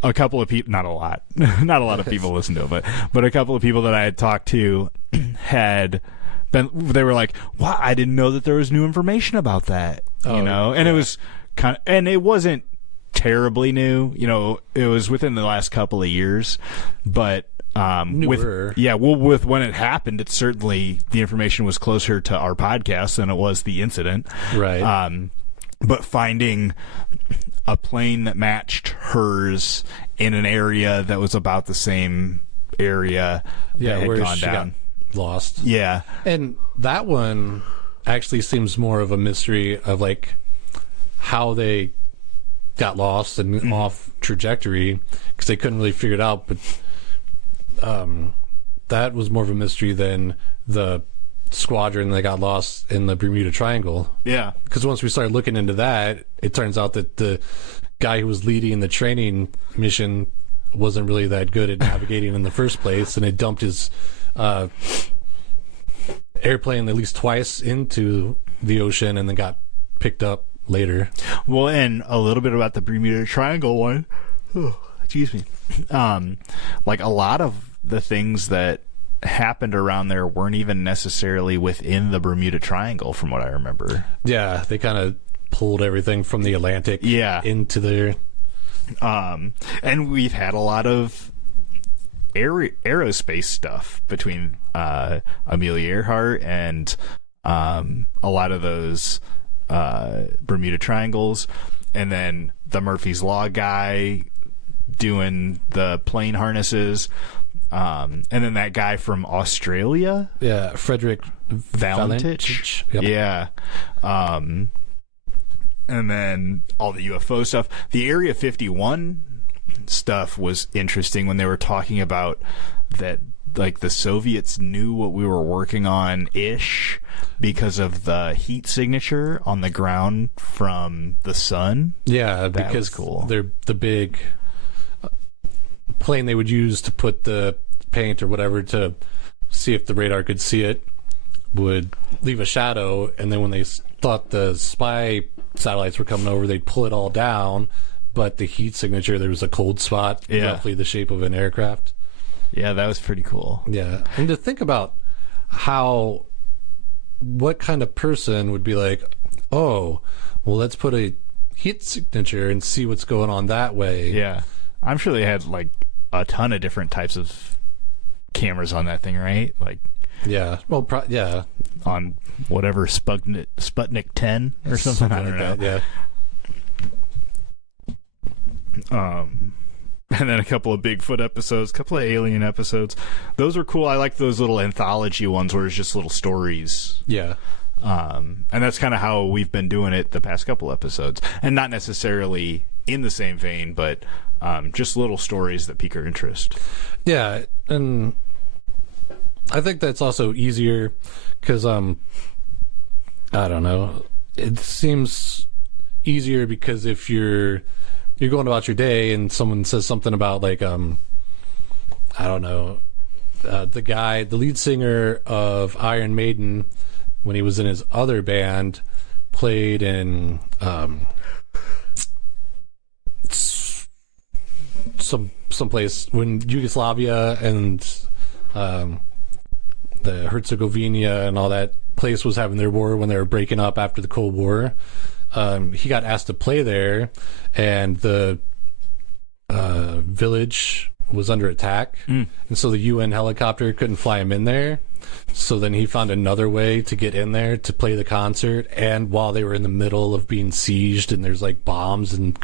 a couple of people, not a lot of people listen to it, but a couple of people that I had talked to they were like, wow, I didn't know that there was new information about that, and it was and it wasn't terribly new, it was within the last couple of years, but newer. with when it happened, it's certainly the information was closer to our podcast than it was the incident. Right. But finding a plane that matched hers in an area that was about the same area that had where gone she down. got lost. Yeah. And that one actually seems more of a mystery of like how they got lost and off trajectory because they couldn't really figure it out. But that was more of a mystery than the squadron that got lost in the Bermuda Triangle. Yeah. Because once we started looking into that, it turns out that the guy who was leading the training mission wasn't really that good at navigating in the first place, and it dumped his airplane at least twice into the ocean and then got picked up later. Well, and a little bit about the Bermuda Triangle one. excuse me, like a lot of the things that happened around there weren't even necessarily within the Bermuda Triangle, from what I remember. Yeah, they kind of pulled everything from the Atlantic into there. And we've had a lot of aerospace stuff between Amelia Earhart and a lot of those Bermuda Triangles, and then the Murphy's Law guy doing the plane harnesses, and then that guy from Australia, Frederick Valentich. Yep. Yeah. And then all the UFO stuff. The Area 51 stuff was interesting when they were talking about that, like, the Soviets knew what we were working on ish because of the heat signature on the ground from the sun. Yeah, that because was cool. They're the big plane they would use to put the paint or whatever to see if the radar could see it would leave a shadow, and then when they thought the spy satellites were coming over, they'd pull it all down, but the heat signature, there was a cold spot, roughly the shape of an aircraft. Yeah, that was pretty cool. Yeah, and to think about what kind of person would be like, oh, well, let's put a heat signature and see what's going on that way. Yeah, I'm sure they had like a ton of different types of cameras on that thing, right? Like, yeah, well, on whatever Sputnik 10 or something. I don't know. That, yeah. And then a couple of Bigfoot episodes, a couple of alien episodes. Those were cool. I like those little anthology ones where it's just little stories. Yeah. And that's kind of how we've been doing it the past couple episodes. And not necessarily in the same vein, but just little stories that pique our interest. Yeah, and I think that's also easier because, I don't know, it seems easier because if you're going about your day and someone says something about, like, I don't know, the lead singer of Iron Maiden, when he was in his other band, played in someplace when Yugoslavia and the Herzegovina and all that place was having their war when they were breaking up after the Cold War. He got asked to play there, and the village was under attack, and so the UN helicopter couldn't fly him in there. So then he found another way to get in there to play the concert, and while they were in the middle of being sieged, and there's like bombs and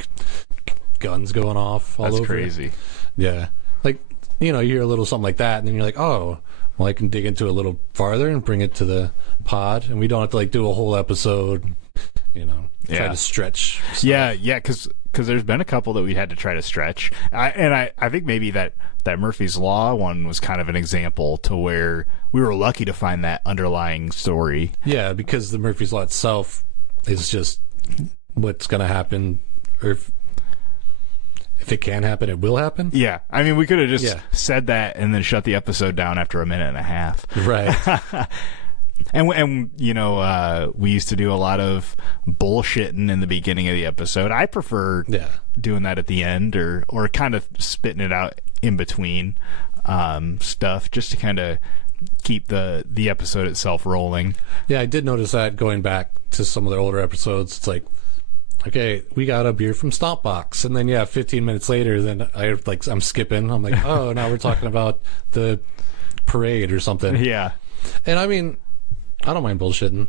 guns going off all over. That's crazy. Yeah, like, you know, you hear a little something like that, and then you're like, oh, well, I can dig into it a little farther and bring it to the pod, and we don't have to like do a whole episode, you know, try to stretch stuff. Yeah, because there's been a couple that we had to try to stretch. I think maybe that Murphy's Law one was kind of an example to where we were lucky to find that underlying story. Yeah, because the Murphy's Law itself is just what's going to happen, or if it can happen, it will happen. Yeah, I mean, we could have just said that and then shut the episode down after a minute and a half. Right. And you know, we used to do a lot of bullshitting in the beginning of the episode. I prefer doing that at the end, or kind of spitting it out in between stuff, just to kind of keep the episode itself rolling. Yeah, I did notice that going back to some of the older episodes. It's like, okay, we got a beer from Stompbox, and then 15 minutes later, then I'm skipping. I'm like, oh, now we're talking about the parade or something. Yeah, and I mean, I don't mind bullshitting,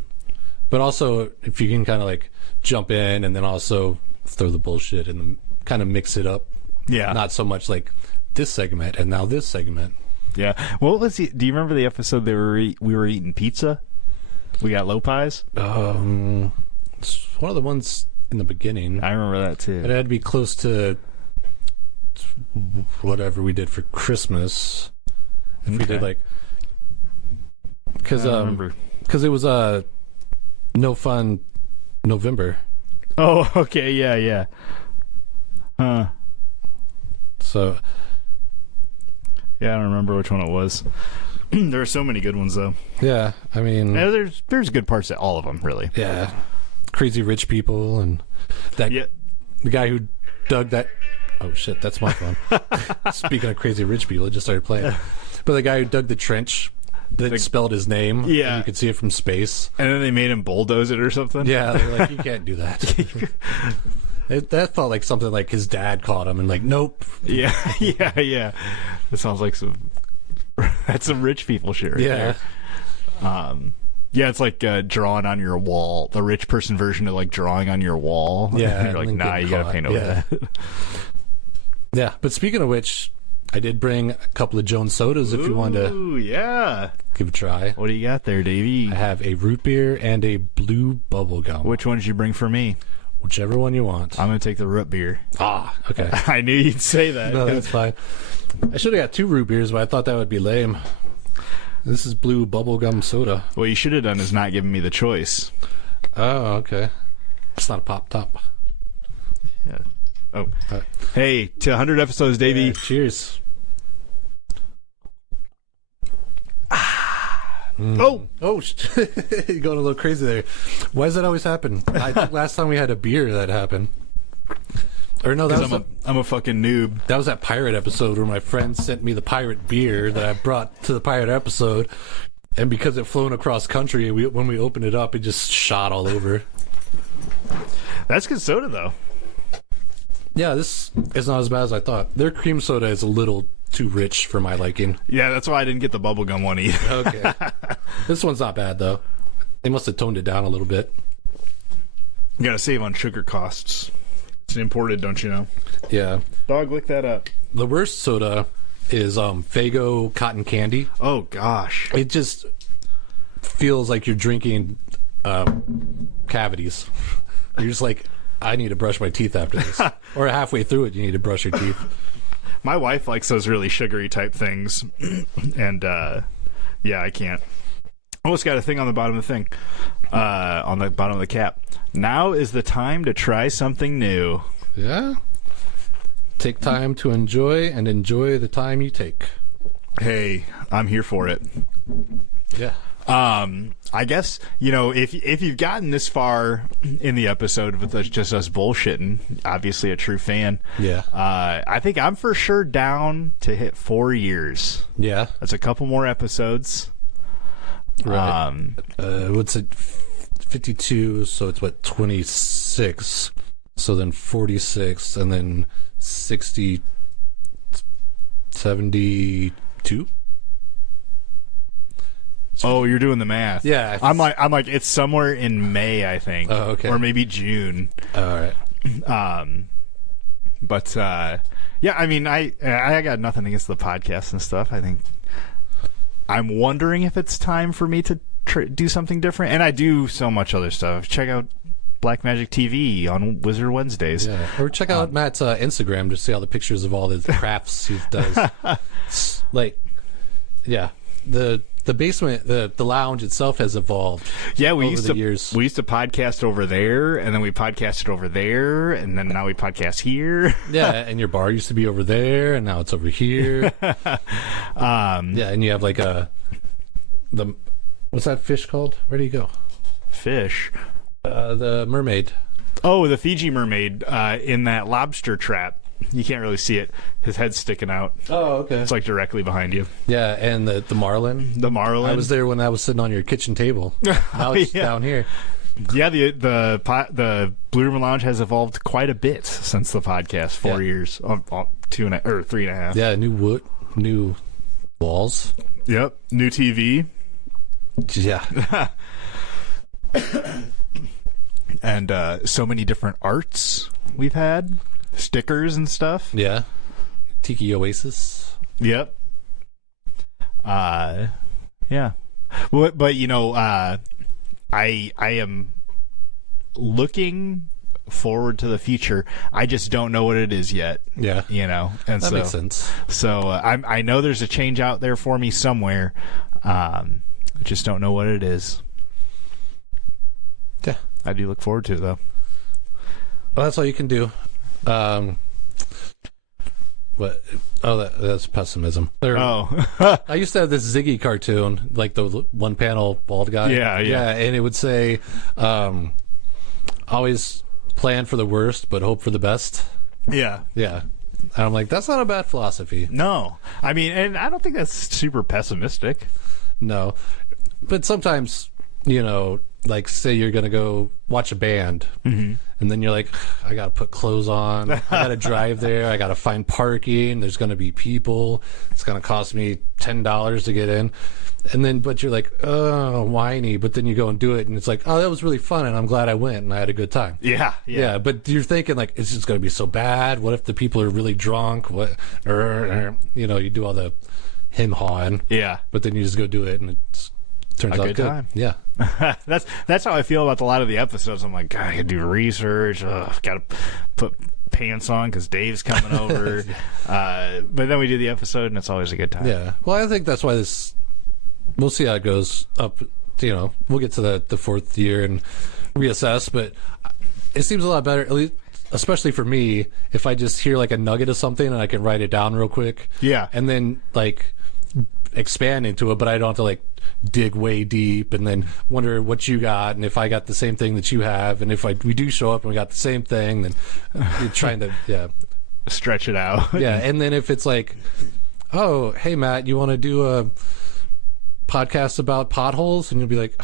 but also if you can kind of like jump in and then also throw the bullshit and kind of mix it up. Yeah, not so much like this segment and now this segment. Yeah. Well, let's see. Do you remember the episode we were eating pizza? We got Lopez. It's one of the ones in the beginning. I remember that too. It had to be close to whatever we did for Christmas. If we did like, because it was No Fun November. Oh, okay, yeah. Huh. So, yeah, I don't remember which one it was. There are so many good ones, though. Yeah, I mean, there's good parts to all of them, really. Yeah, Crazy Rich People and that the guy who dug that Oh shit, that's my phone. Speaking of crazy rich people, it just started playing. But the guy who dug the trench that spelled his name, Yeah. and you could see it from space. And then they made him bulldoze it or something. Yeah, they're like, you can't do that. That felt like something like his dad caught him and like, nope. Yeah. That sounds like that's some rich people shit right Yeah. there. Yeah, it's like drawing on your wall. The rich person version of like drawing on your wall. Yeah, You're like, and then nah, getting you gotta caught. paint over Yeah. that. Yeah, but speaking of which, I did bring a couple of Jones sodas if you wanted to Ooh, yeah. give it a try. What do you got there, Davey? I have a root beer and a blue bubble gum. Which one did you bring for me? Whichever one you want. I'm gonna take the root beer. Okay. I knew you'd say that. No, that's fine. I should have got 2 root beers, but I thought that would be lame. This is blue bubblegum soda. What you should have done is not giving me the choice. Oh, okay. It's not a pop top. Yeah. Oh. Hey, to 100 episodes, Davey. Yeah, cheers. Oh, Oh, you're going a little crazy there. Why does that always happen? I think last time we had a beer that happened. Or no, that was I'm a fucking noob. that was that pirate episode where my friend sent me the pirate beer that I brought to the pirate episode, and because it flown across country, when we opened it up, it just shot all over. That's good soda, though. Yeah, this is not as bad as I thought. Their cream soda is a little too rich for my liking. Yeah, that's why I didn't get the bubblegum one either. Okay. This one's not bad, though. They must have toned it down a little bit. You gotta save on sugar costs. It's imported, don't you know? Yeah. Dog, lick that up. The worst soda is Faygo cotton candy. Oh, gosh. It just feels like you're drinking cavities. You're just like, I need to brush my teeth after this. Or halfway through it, you need to brush your teeth. My wife likes those really sugary type things. And, yeah, I can't. Almost got a thing on the bottom of the thing. On the bottom of the cap. Now is the time to try something new. Yeah. Take time to enjoy and enjoy the time you take. Hey, I'm here for it. Yeah. I guess, you know, if you've gotten this far in the episode with just us bullshitting, obviously a true fan. Yeah. I think I'm for sure down to hit 4 years. Yeah. That's a couple more episodes. Right. What's it? 52, so it's what, 26. So then 46, and then 60, 72. Oh, you're doing the math. Yeah. I'm like it's somewhere in May, I think. Oh, okay. Or maybe June. All right. But yeah, I mean, I got nothing against the podcast and stuff. I think I'm wondering if it's time for me to do something different. And I do so much other stuff. Check out Black Magic TV on Wizard Wednesdays. Yeah. Or check out Matt's Instagram to see all the pictures of all the crafts he does. Like, yeah. The basement, the lounge itself has evolved. Yeah, we over used the to years. we used to podcast over there, and then we podcasted over there, and then now we podcast here. Yeah, and your bar used to be over there, and now it's over here. Yeah, and you have like what's that fish called? Where do you go? Fish. The mermaid. Oh, the Fiji mermaid in that lobster trap. You can't really see it. His head's sticking out. Oh, okay. It's like directly behind you. Yeah, and the marlin. The marlin. I was there when I was sitting on your kitchen table. Now it's Yeah. down here. Yeah, the Blue Ribbon Lounge has evolved quite a bit since the podcast. 4 years, 2.5 or 3.5. Yeah, new wood, new walls. Yep, new TV, Yeah. and so many different arts we've had, stickers and stuff. Yeah. Tiki Oasis. Yep. Yeah. Well, but you know, I am looking forward to the future. I just don't know what it is yet. Yeah. You know, and That makes sense. So I know there's a change out there for me somewhere. I just don't know what it is. Yeah. I do look forward to it though. Well, that's all you can do. What? Oh, that's pessimism. Oh. I used to have this Ziggy cartoon, like the one panel bald guy. Yeah. And it would say, always plan for the worst, but hope for the best. Yeah. Yeah. And I'm like, that's not a bad philosophy. No. I mean, and I don't think that's super pessimistic. No. But sometimes, like say you're going to go watch a band and then you're like, I got to put clothes on. I got to drive there. I got to find parking. There's going to be people. It's going to cost me $10 to get in. And then, but you're like, oh, whiny. But then you go and do it and it's like, oh, that was really fun. And I'm glad I went and I had a good time. Yeah. But you're thinking like, it's just going to be so bad. What if the people are really drunk? What, you do all the him hawing. Yeah. But then you just go do it and it's turns out good good. time. Yeah. That's how I feel about a lot of the episodes. I'm like, God, I gotta do research. Gotta put pants on because Dave's coming over. But then we do the episode and it's always a good time. Yeah. Well, I think that's why we'll see how it goes up. We'll get to the fourth year and reassess, but it seems a lot better, at least, especially for me, if I just hear like a nugget of something and I can write it down real quick. Yeah. And then like expand into it, but I don't have to like dig way deep and then wonder what you got and if I got the same thing that you have, and if we do show up and we got the same thing, then you're trying to stretch it out. Yeah. And then if it's like, oh, hey Matt, you want to do a podcast about potholes? And you'll be like,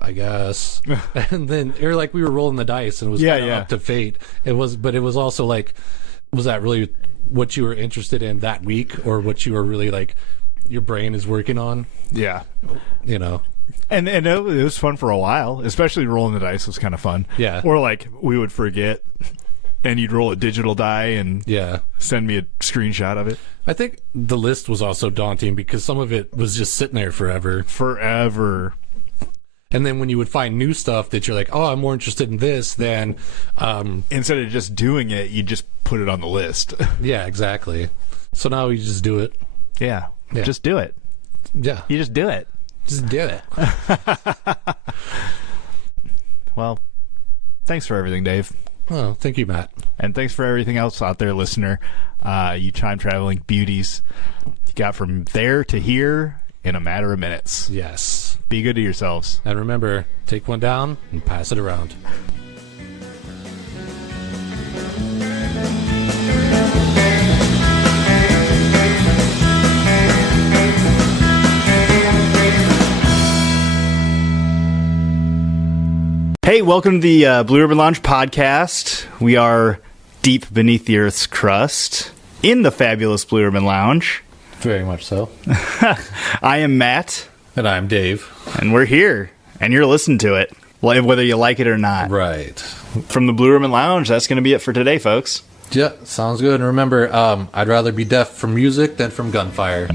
I guess. And then or like we were rolling the dice and it was kind of up to fate. But it was also like, was that really what you were interested in that week, or what you were really like your brain is working on? Yeah. And it was fun for a while, especially rolling the dice was kind of fun. Yeah. Or like we would forget and you'd roll a digital die and send me a screenshot of it. I think the list was also daunting because some of it was just sitting there forever. And then when you would find new stuff that you're like, oh, I'm more interested in this, then instead of just doing it, you just put it on the list. Yeah, exactly. So now you just do it. Yeah. Just do it. Yeah. You just do it. Just do it. Well, thanks for everything, Dave. Oh, thank you, Matt. And thanks for everything else out there, listener. You time traveling beauties. You got from there to here in a matter of minutes. Yes. Be good to yourselves. And remember, take one down and pass it around. Hey, welcome to the Blue Ribbon Lounge podcast. We are deep beneath the Earth's crust in the fabulous Blue Ribbon Lounge. Very much so. I am Matt. And I'm Dave. And we're here. And you're listening to it, whether you like it or not. Right. From the Blue Ribbon Lounge, that's going to be it for today, folks. Yeah, sounds good. And remember, I'd rather be deaf from music than from gunfire.